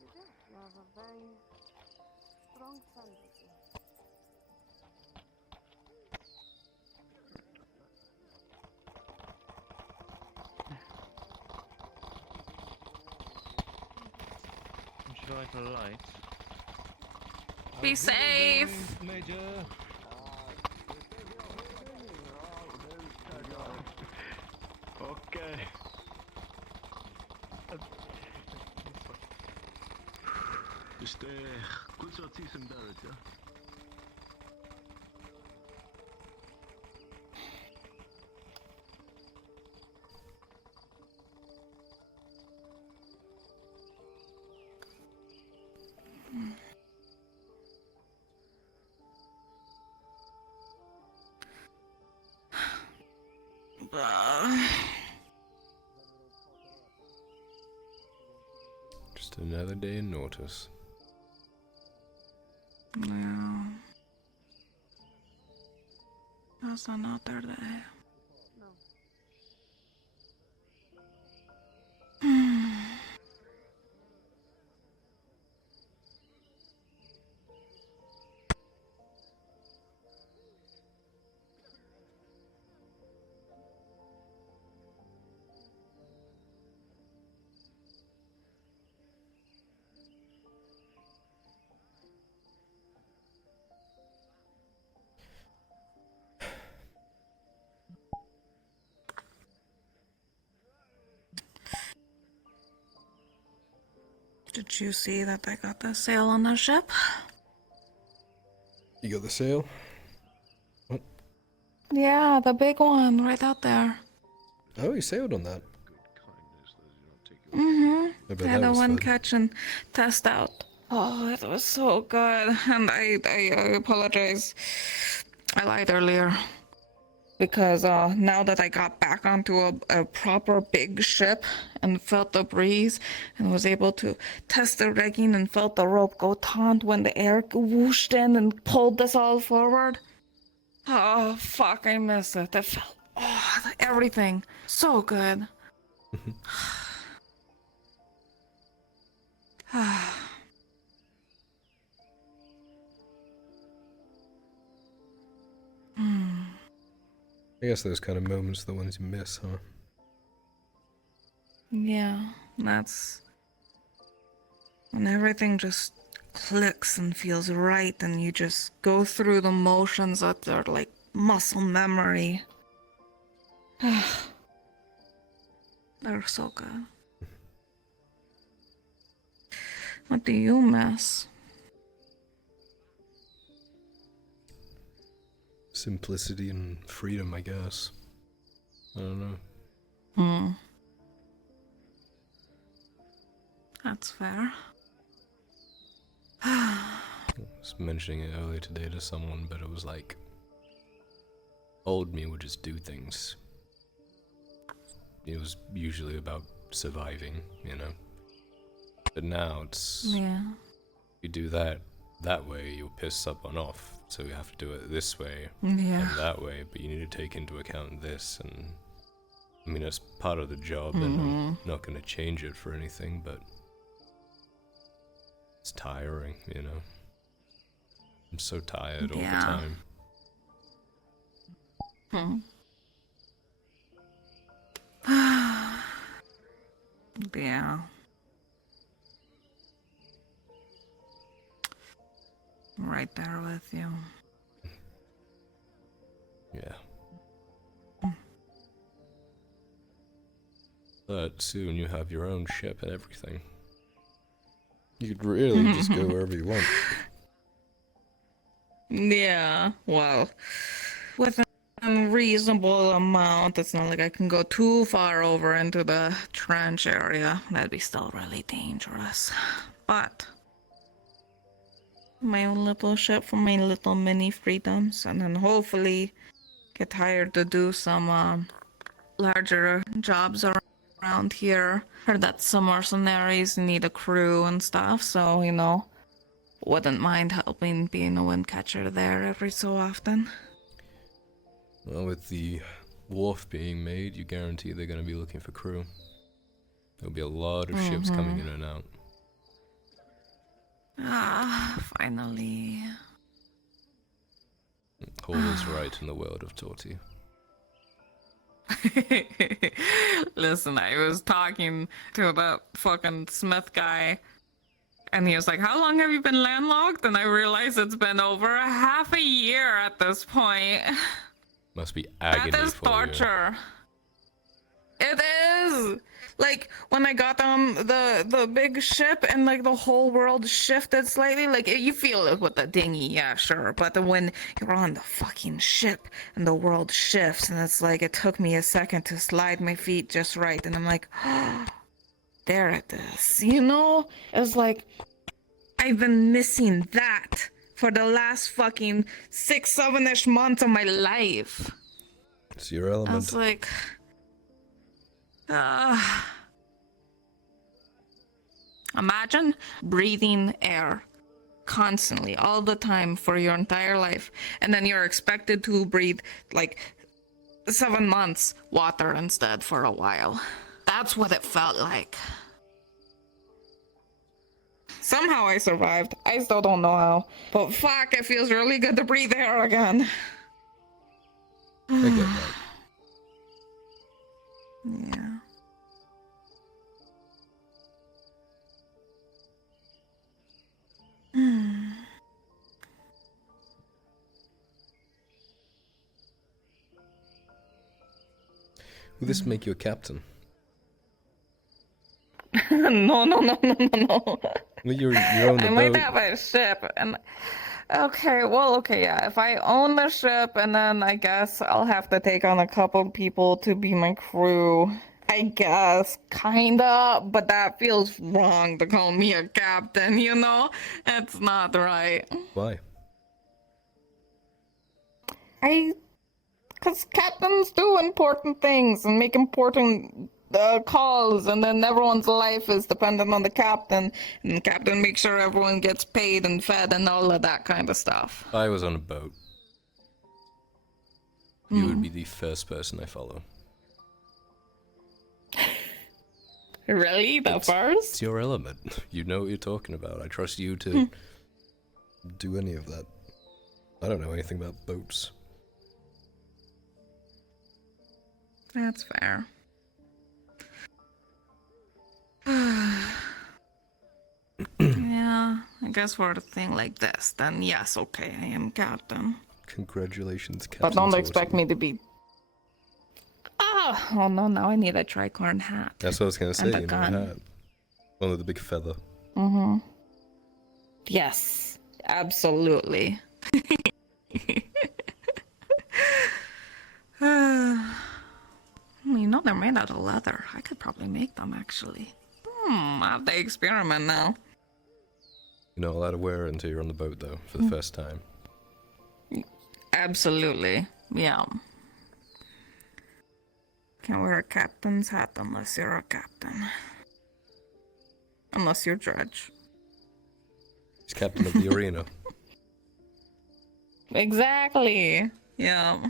You do. You have a very strong friend with you. Would you like a light? Be safe! Major. Okay. Just goed zo ties en Barrett, ja? Just another day in Nautis. Yeah. That's another day. Did you see that they got the sail on the ship? You got the sail? Yeah, the big one right out there. Oh, you sailed on that. Mm-hmm. I bet Yeah, that the was one fun. catch and test out. Oh, it was so good. And I apologize. I lied earlier. Because now that I got back onto a proper big ship and felt the breeze and was able to test the rigging and felt the rope go taut when the air whooshed in and pulled us all forward. Oh, fuck, I miss it. It felt, everything. So good. I guess those kind of moments are the ones you miss, huh? Yeah, that's when everything just clicks and feels right and you just go through the motions that are like muscle memory. They're so good. What do you miss? Simplicity and freedom, I guess. I don't know. That's fair. I was mentioning it earlier today to someone, but it was like, old me would just do things. It was usually about surviving, you know. But now it's, Yeah. you do that way, you'll piss someone off. So you have to do it this way Yeah. and that way, but you need to take into account this, and I mean, it's part of the job, and I'm not going to change it for anything, but it's tiring, you know. I'm so tired all the time. Yeah. I'm right there with you. Yeah. But soon you have your own ship and everything. You could really just go wherever you want. Yeah, well, with a reasonable amount, it's not like I can go too far over into the trench area. That'd be still really dangerous. But my own little ship for my little mini freedoms, and then hopefully get hired to do some larger jobs around here. Heard that some mercenaries need a crew and stuff, so, you know, wouldn't mind helping being a wind catcher there every so often. Well, with the wharf being made, you guarantee they're going to be looking for crew. There'll be a lot of ships coming in and out. Ah, finally. All is right in the world of Torty. Listen, I was talking to that fucking Smith guy, and he was like, how long have you been landlocked? And I realized it's been over half a year at this point. Must be agony That is for torture. It is! Like, when I got on the big ship and, like, the whole world shifted slightly, like, you feel it with the dinghy, yeah, sure. But when you're on the fucking ship and the world shifts, and it's like, it took me a second to slide my feet just right, and I'm like, oh, there it is. You know? It's like, I've been missing that for the last fucking 6-7-ish months of my life. It's your I element. was like, Imagine breathing air constantly, all the time for your entire life, and then you're expected to breathe like 7 months water instead for a while. That's what it felt like. Somehow I survived. I still don't know how, but fuck, it feels really good to breathe air again. I get that. Yeah. Will this make you a captain? No. Well, you own the I might boat. have a ship, and okay, yeah. If I own the ship, and then I guess I'll have to take on a couple people to be my crew. I guess, kinda, but that feels wrong to call me a captain, you know? It's not right. Why? Because captains do important things and make important calls, and then everyone's life is dependent on the captain, and the captain makes sure everyone gets paid and fed and all of that kind of stuff. If I was on a boat, you would be the first person I follow. Really? The first? It's your element. You know what you're talking about. I trust you to do any of that. I don't know anything about boats. That's fair. Yeah, I guess for a thing like this, then yes, okay, I am captain. Congratulations, Captain. But don't Torton. expect me to be... Oh no, now I need a tricorn hat. That's what I was going to say, And a you know, gun. hat. One with the big feather. Mm-hmm. Yes, absolutely. You know, they're made out of leather. I could probably make them, actually. I have to experiment now. You're not allowed to wear it until you're on the boat, though, for the first time. Absolutely, yeah. Can't wear a captain's hat unless you're a captain. Unless you're Dredge. He's captain of the arena. Exactly, yeah.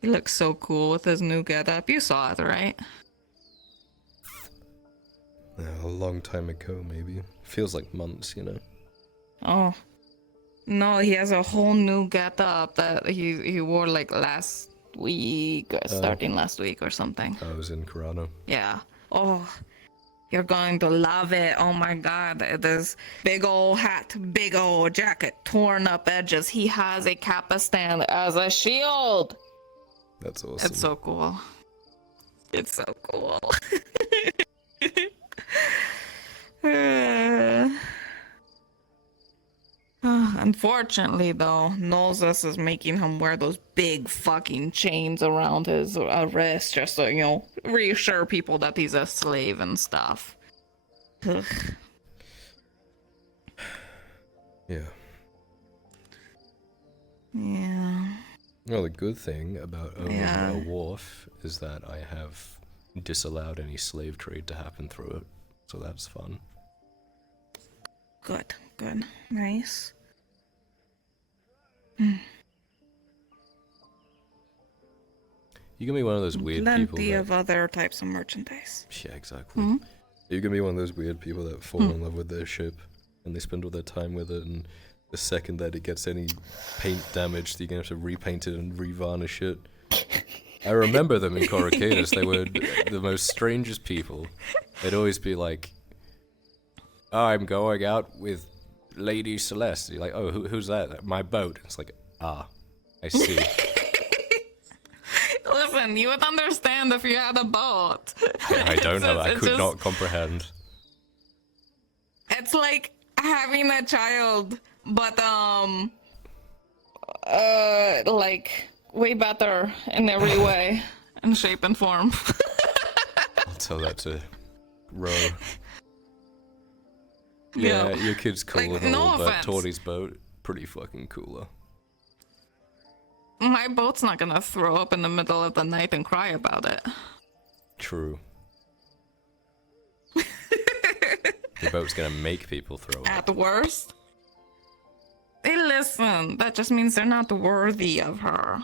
He looks so cool with his new getup. You saw it, right? A long time ago, maybe. Feels like months, you know. Oh. No, he has a whole new getup that he wore like last week, or starting last week or something. I was in Corano. Yeah. Oh, you're going to love it. Oh my god. This big old hat, big old jacket, torn up edges. He has a Capistan as a shield. That's awesome. It's so cool. It's so cool. Unfortunately, though, Nolzus is making him wear those big fucking chains around his wrist just so, you know, reassure people that he's a slave and stuff. Ugh. Yeah. Yeah. Well, the good thing about owning Yeah. a wharf is that I have disallowed any slave trade to happen through it. So that's fun. Good, good. Nice. You gonna be one of those weird people Plenty that... of other types of merchandise. Yeah, exactly. You're gonna be one of those weird people that fall in love with their ship and they spend all their time with it, and the second that it gets any paint damage, you're gonna have to repaint it and revarnish it. I remember them in Coracadus. They were the most strangest people. They'd always be like, "Oh, I'm going out with Lady Celeste." You're like, "Oh, who's that?" "My boat." It's like, "Ah, I see." Listen, you would understand if you had a boat. I don't know. I could not comprehend. It's like having a child, but like way better in every way, in shape and form. I'll tell that to Ro. Yeah, your kid's cool Like, and no all, but offense. Torty's boat, pretty fucking cooler. My boat's not gonna throw up in the middle of the night and cry about it. True. Your boat's gonna make people throw up. At worst. Hey, listen, that just means they're not worthy of her.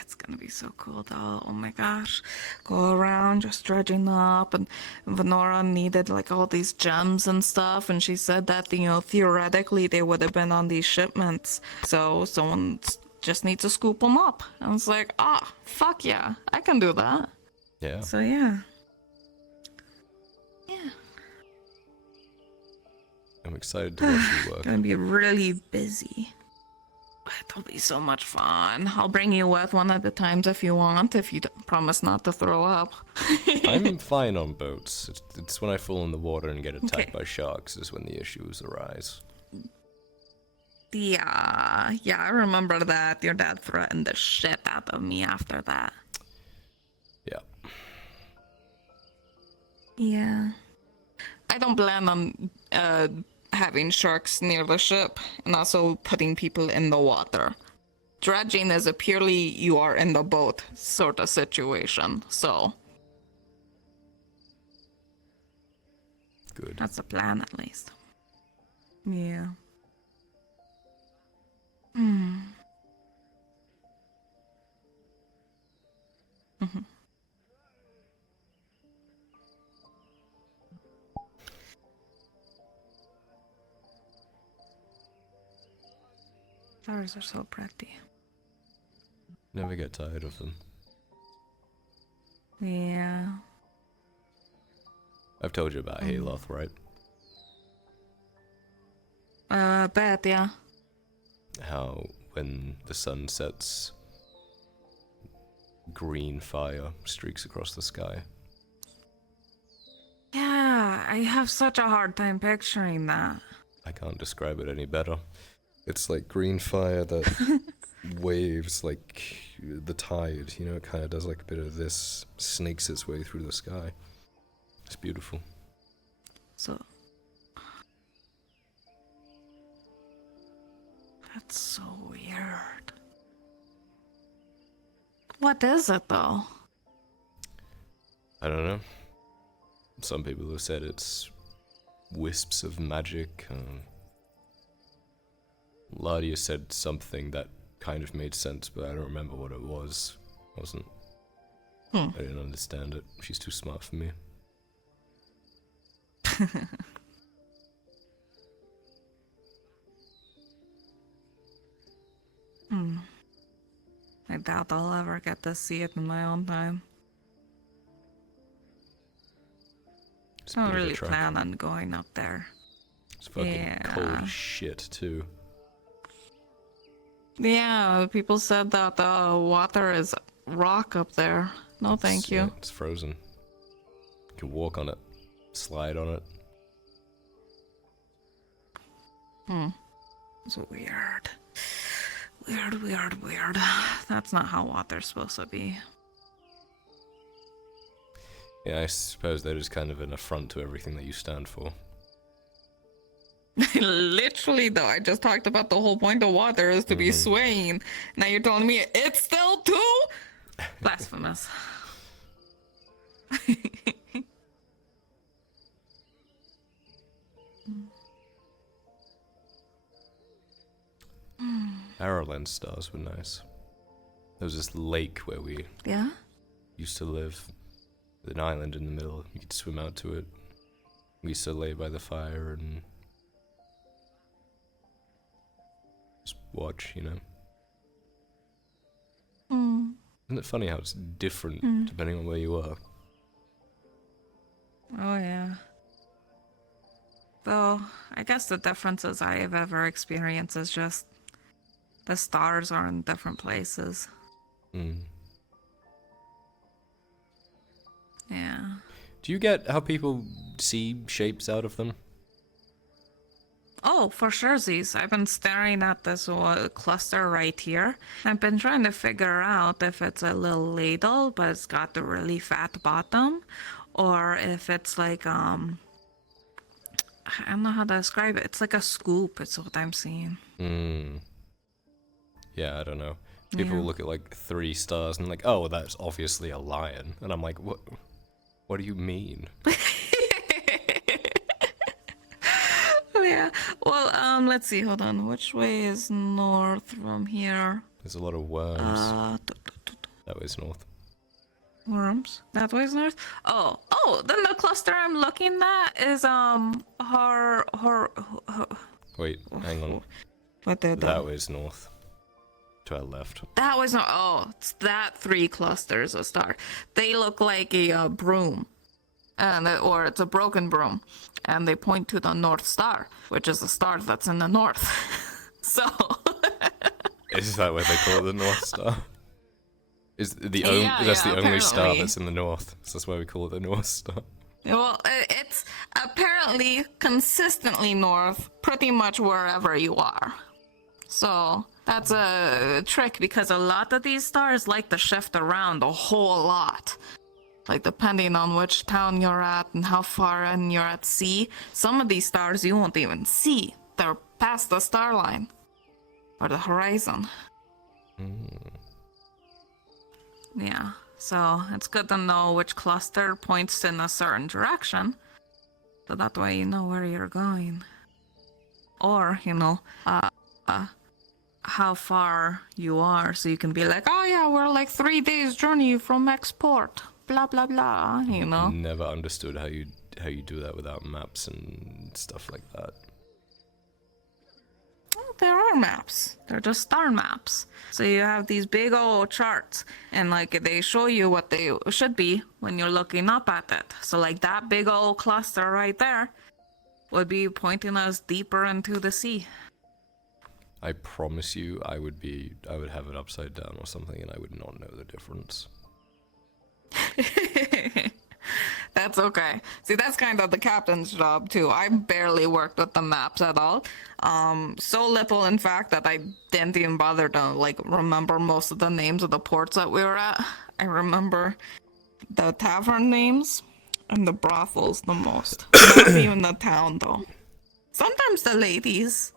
It's gonna be so cool though. Oh my gosh. Go around just dredging up, and Venora needed like all these gems and stuff, and she said that, you know, theoretically they would have been on these shipments. So someone just needs to scoop them up. And I was like, fuck yeah, I can do that. Yeah. So yeah. I'm excited to watch you work. Gonna be really busy. It'll be so much fun. I'll bring you with one at a time if you want, if you promise not to throw up. I'm fine on boats. It's when I fall in the water and get attacked by sharks is when the issues arise. Yeah, I remember that. Your dad threatened the shit out of me after that. Yeah. Yeah. I don't plan on having sharks near the ship, and also putting people in the water. Dredging is a purely you are in the boat sort of situation, so. Good. That's the plan, at least. Yeah. Flowers are so pretty. Never get tired of them. Yeah. I've told you about Hayloth, right? Bet, yeah. How when the sun sets, green fire streaks across the sky. Yeah, I have such a hard time picturing that. I can't describe it any better. It's like green fire that waves like the tide, you know, it kind of does like a bit of this, snakes its way through the sky. It's beautiful. So. That's so weird. What is it though? I don't know. Some people have said it's wisps of magic. Ladia said something that kind of made sense, but I don't remember what it was. I didn't understand it. She's too smart for me. I doubt I'll ever get to see it in my own time. It's I don't really plan on going up there. It's fucking cold as shit, too. Yeah, people said that the water is rock up there. No, thank you. Yeah, it's frozen. You can walk on it, slide on it. It's weird. Weird. That's not how water's supposed to be. Yeah, I suppose that is kind of an affront to everything that you stand for. Literally, though, I just talked about the whole point of water is to be swaying. Now you're telling me it's still too blasphemous. Arrowland stars were nice. There was this lake where we used to live. With an island in the middle. You could swim out to it. We used to lay by the fire and just watch, you know. Isn't it funny how it's different depending on where you are? Oh, yeah. Though, I guess the differences I have ever experienced is just the stars are in different places. Yeah. Do you get how people see shapes out of them? Oh, for sure, Z's. I've been staring at this cluster right here. I've been trying to figure out if it's a little ladle, but it's got the really fat bottom, or if it's like, I don't know how to describe it. It's like a scoop, it's what I'm seeing. Yeah, I don't know. People Yeah. look at like 3 stars and like, oh, well, that's obviously a lion. And I'm like, what? What do you mean? Yeah. Well, let's see. Hold on. Which way is north from here? There's a lot of worms. That way's north. Worms. That way's north. Oh. Then the cluster I'm looking at is her. Wait, hang on. What the? That way's north. To our left. That was not. Oh, it's that 3 clusters of star. They look like a broom, or it's a broken broom, and they point to the North Star, which is a star that's in the north. So. Is that what they call it, the North Star? Is the Yeah, the only star apparently. that's in the north? So that's why we call it the North Star. Well, it's apparently consistently north, pretty much wherever you are. So that's a trick because a lot of these stars like to shift around a whole lot. Like depending on which town you're at and how far in you're at sea, some of these stars you won't even see. They're past the star line or the horizon. Yeah, so it's good to know which cluster points in a certain direction. So that way you know where you're going. Or, how far you are, so you can be like, oh yeah, we're like 3 days journey from export. Blah blah blah, Never understood how you do that without maps and stuff like that. Well, there are maps. They're just star maps. So you have these big old charts, and like they show you what they should be when you're looking up at it. So like that big old cluster right there would be pointing us deeper into the sea. I promise you, I would have it upside down or something, and I would not know the difference. That's okay. See, that's kind of the captain's job too. I barely worked with the maps at all. So little, in fact, that I didn't even bother to like remember most of the names of the ports that we were at. I remember the tavern names and the brothels the most. Not even the town though. Sometimes the ladies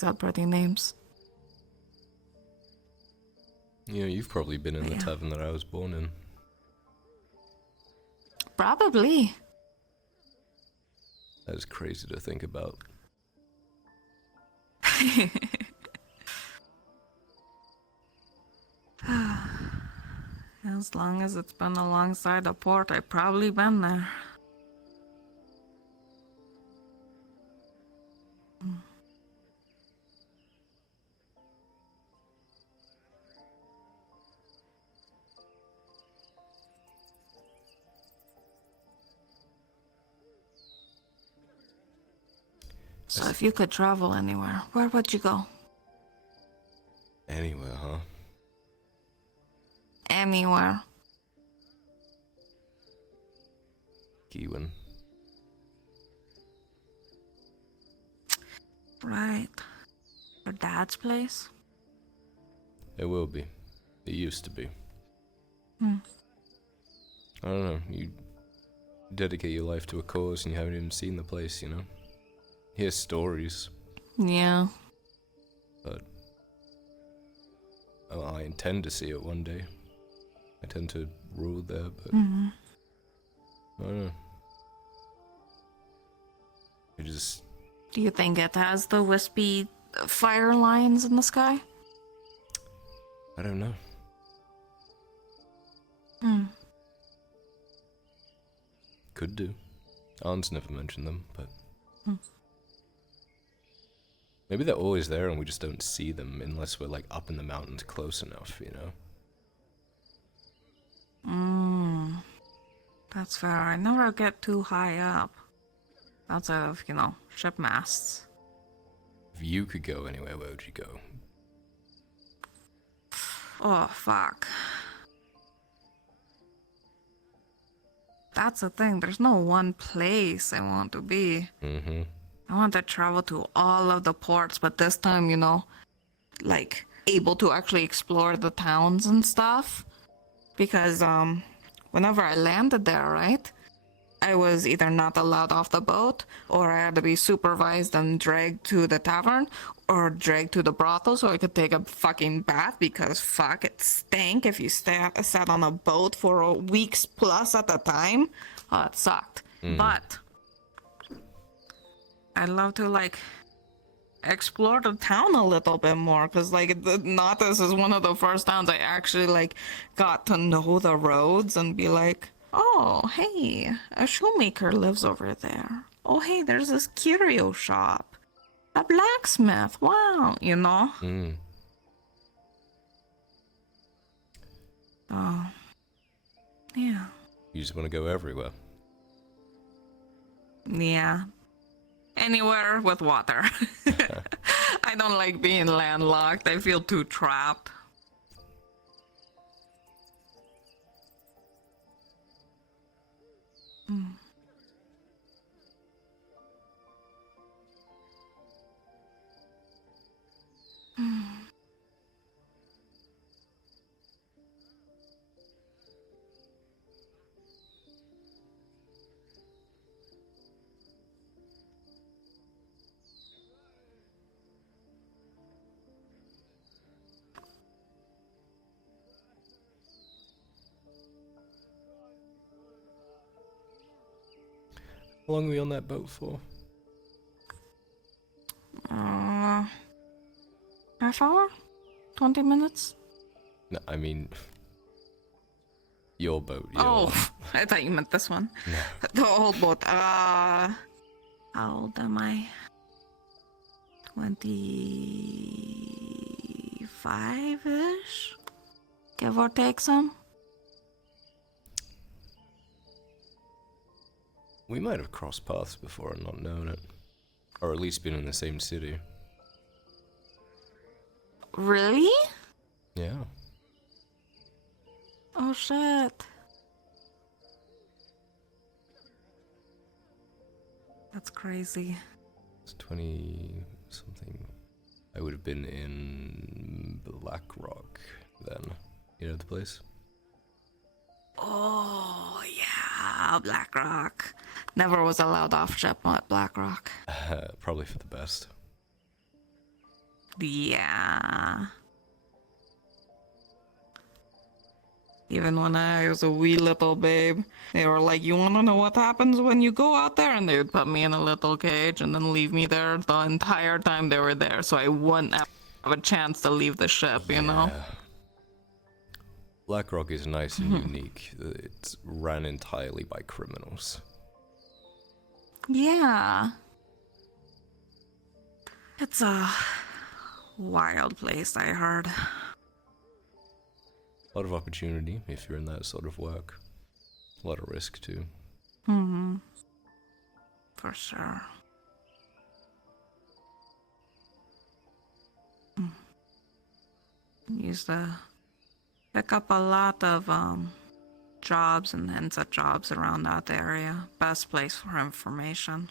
had pretty names. Yeah, you've probably been in the tavern that I was born in. Probably. That is crazy to think about. As long as it's been alongside a port, I've probably been there. So if you could travel anywhere, where would you go? Anywhere, huh? Anywhere. Kiwin. Right. Your dad's place? It will be. It used to be. Hmm. I don't know. You dedicate your life to a cause and you haven't even seen the place, you know? Hear stories. Yeah. But I intend to see it one day. I tend to rule there, but Mm-hmm. I don't know. It just... Do you think it has the wispy fire lines in the sky? I don't know. Hmm. Could do. Arn's never mentioned them, but... Hmm. Maybe they're always there and we just don't see them unless we're like up in the mountains close enough, you know? That's fair. I never get too high up. Outside of, ship masts. If you could go anywhere, where would you go? Oh, fuck. That's the thing. There's no one place I want to be. Mm-hmm. I want to travel to all of the ports, but this time, like, able to actually explore the towns and stuff. Because, whenever I landed there, right? I was either not allowed off the boat, or I had to be supervised and dragged to the tavern, or dragged to the brothel so I could take a fucking bath because fuck, it stank if you sat on a boat for weeks plus at a time. Oh, it sucked. But I'd love to, like, explore the town a little bit more, because, like, Nautis is one of the first towns I actually, like, got to know the roads and be like, oh, hey, a shoemaker lives over there. Oh, hey, there's this curio shop. A blacksmith, wow, you know? Oh, yeah. You just want to go everywhere. Yeah. Anywhere with water. I don't like being landlocked. I feel too trapped. How long were we on that boat for? Half hour? 20 minutes? No, I mean your boat. Oh, I thought you meant this one. No. The old boat. How old am I? 25-ish? Give or take some? We might have crossed paths before and not known it. Or at least been in the same city. Really? Yeah. Oh shit. That's crazy. It's 20 something. I would have been in Black Rock then. You know the place? Oh yeah, Black Rock. Never was allowed off ship at Black Rock. Probably for the best. Yeah. Even when I was a wee little babe, they were like, you wanna know what happens when you go out there? And they would put me in a little cage and then leave me there the entire time they were there, so I wouldn't have a chance to leave the ship, you know? Black Rock is nice and unique. It's ran entirely by criminals. Yeah. It's a wild place, I heard. A lot of opportunity if you're in that sort of work. A lot of risk too. For sure. Used to pick up a lot of jobs and hints at jobs around that area. Best place for information.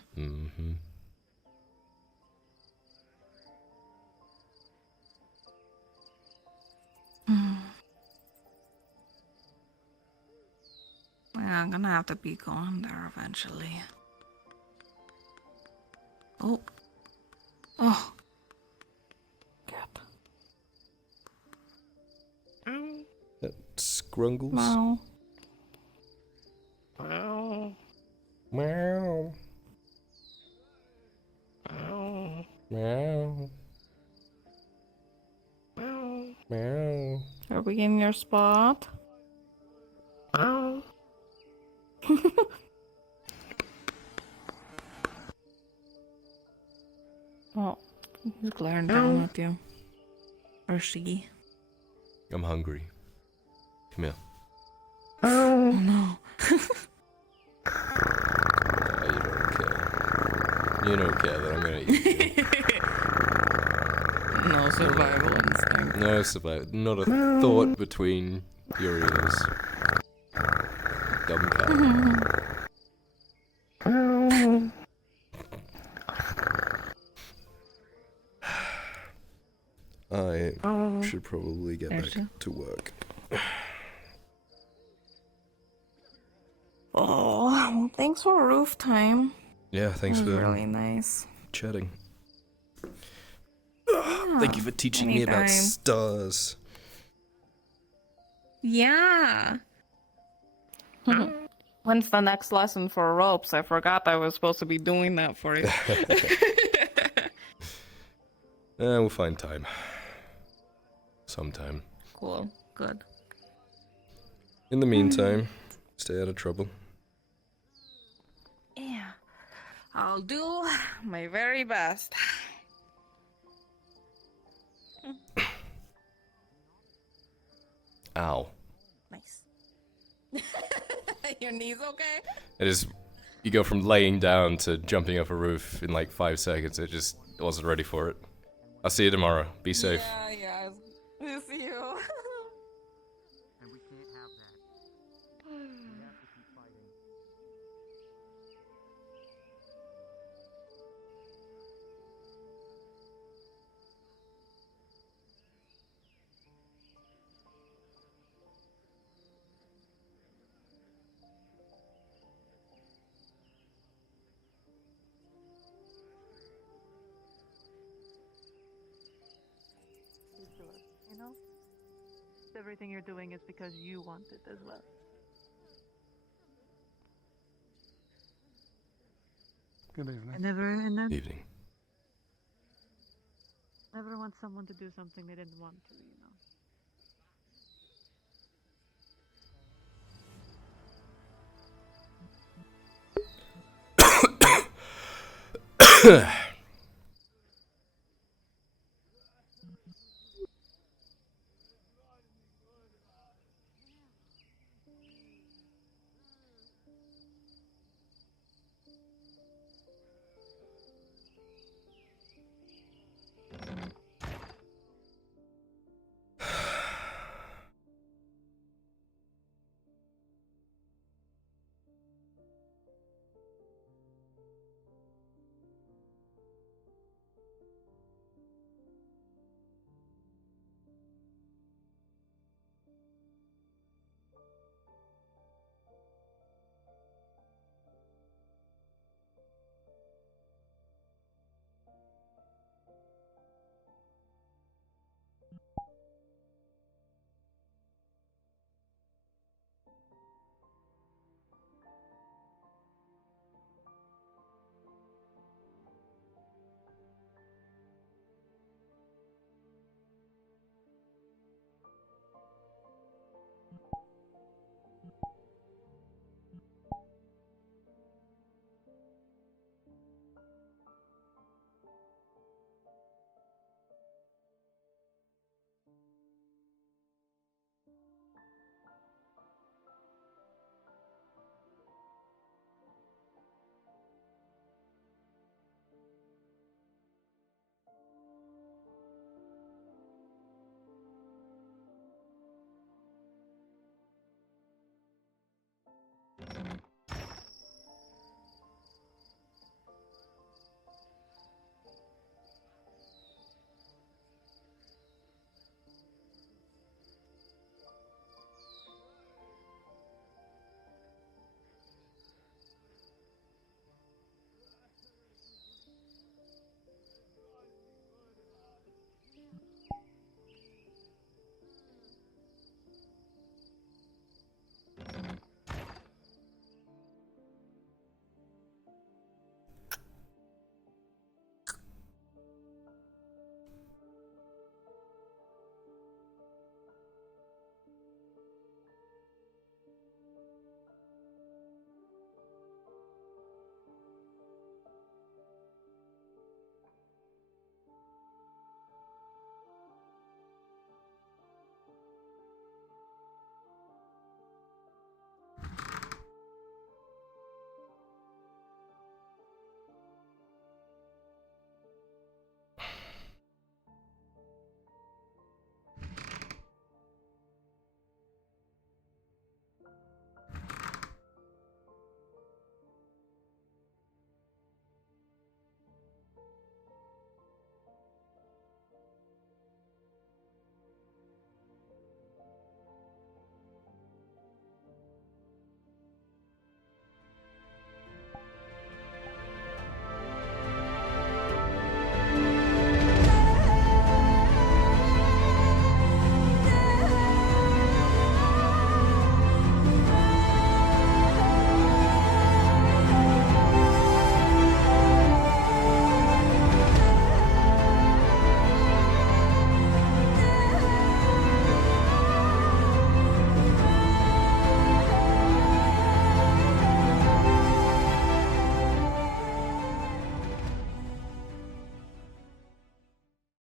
Yeah, I'm gonna have to be going there eventually. Oh. Oh. That Scrungles? Meow. Meow. Meow. Meow. Meow. Meow. Meow. Are we in your spot? Meow. Oh, he's glaring down at you. Or she. I'm hungry. Come here. Oh no. You don't care that I'm gonna eat you. No survival instinct. No survival. Not a thought between your ears. Dumb cat. I should probably get back to work. Oh, thanks for Yeah, thanks It was for really nice. chatting. Yeah, Thank you for teaching me about anytime. stars. Yeah. When's the next lesson for ropes? I forgot I was supposed to be doing that for you. We'll find time. Sometime. Cool. Good. In the meantime, stay out of trouble. Yeah. I'll do my very best. Ow. Nice. Your knees okay? It is. You go from laying down to jumping off a roof in like 5 seconds. It just wasn't ready for it. I'll see you tomorrow. Be safe. Yeah. We'll see you. And we can't have that. We have to keep fighting. You know? Everything you're doing is because you want it as well. Good evening. I never, Evening. never want someone to do something they didn't want to, you know?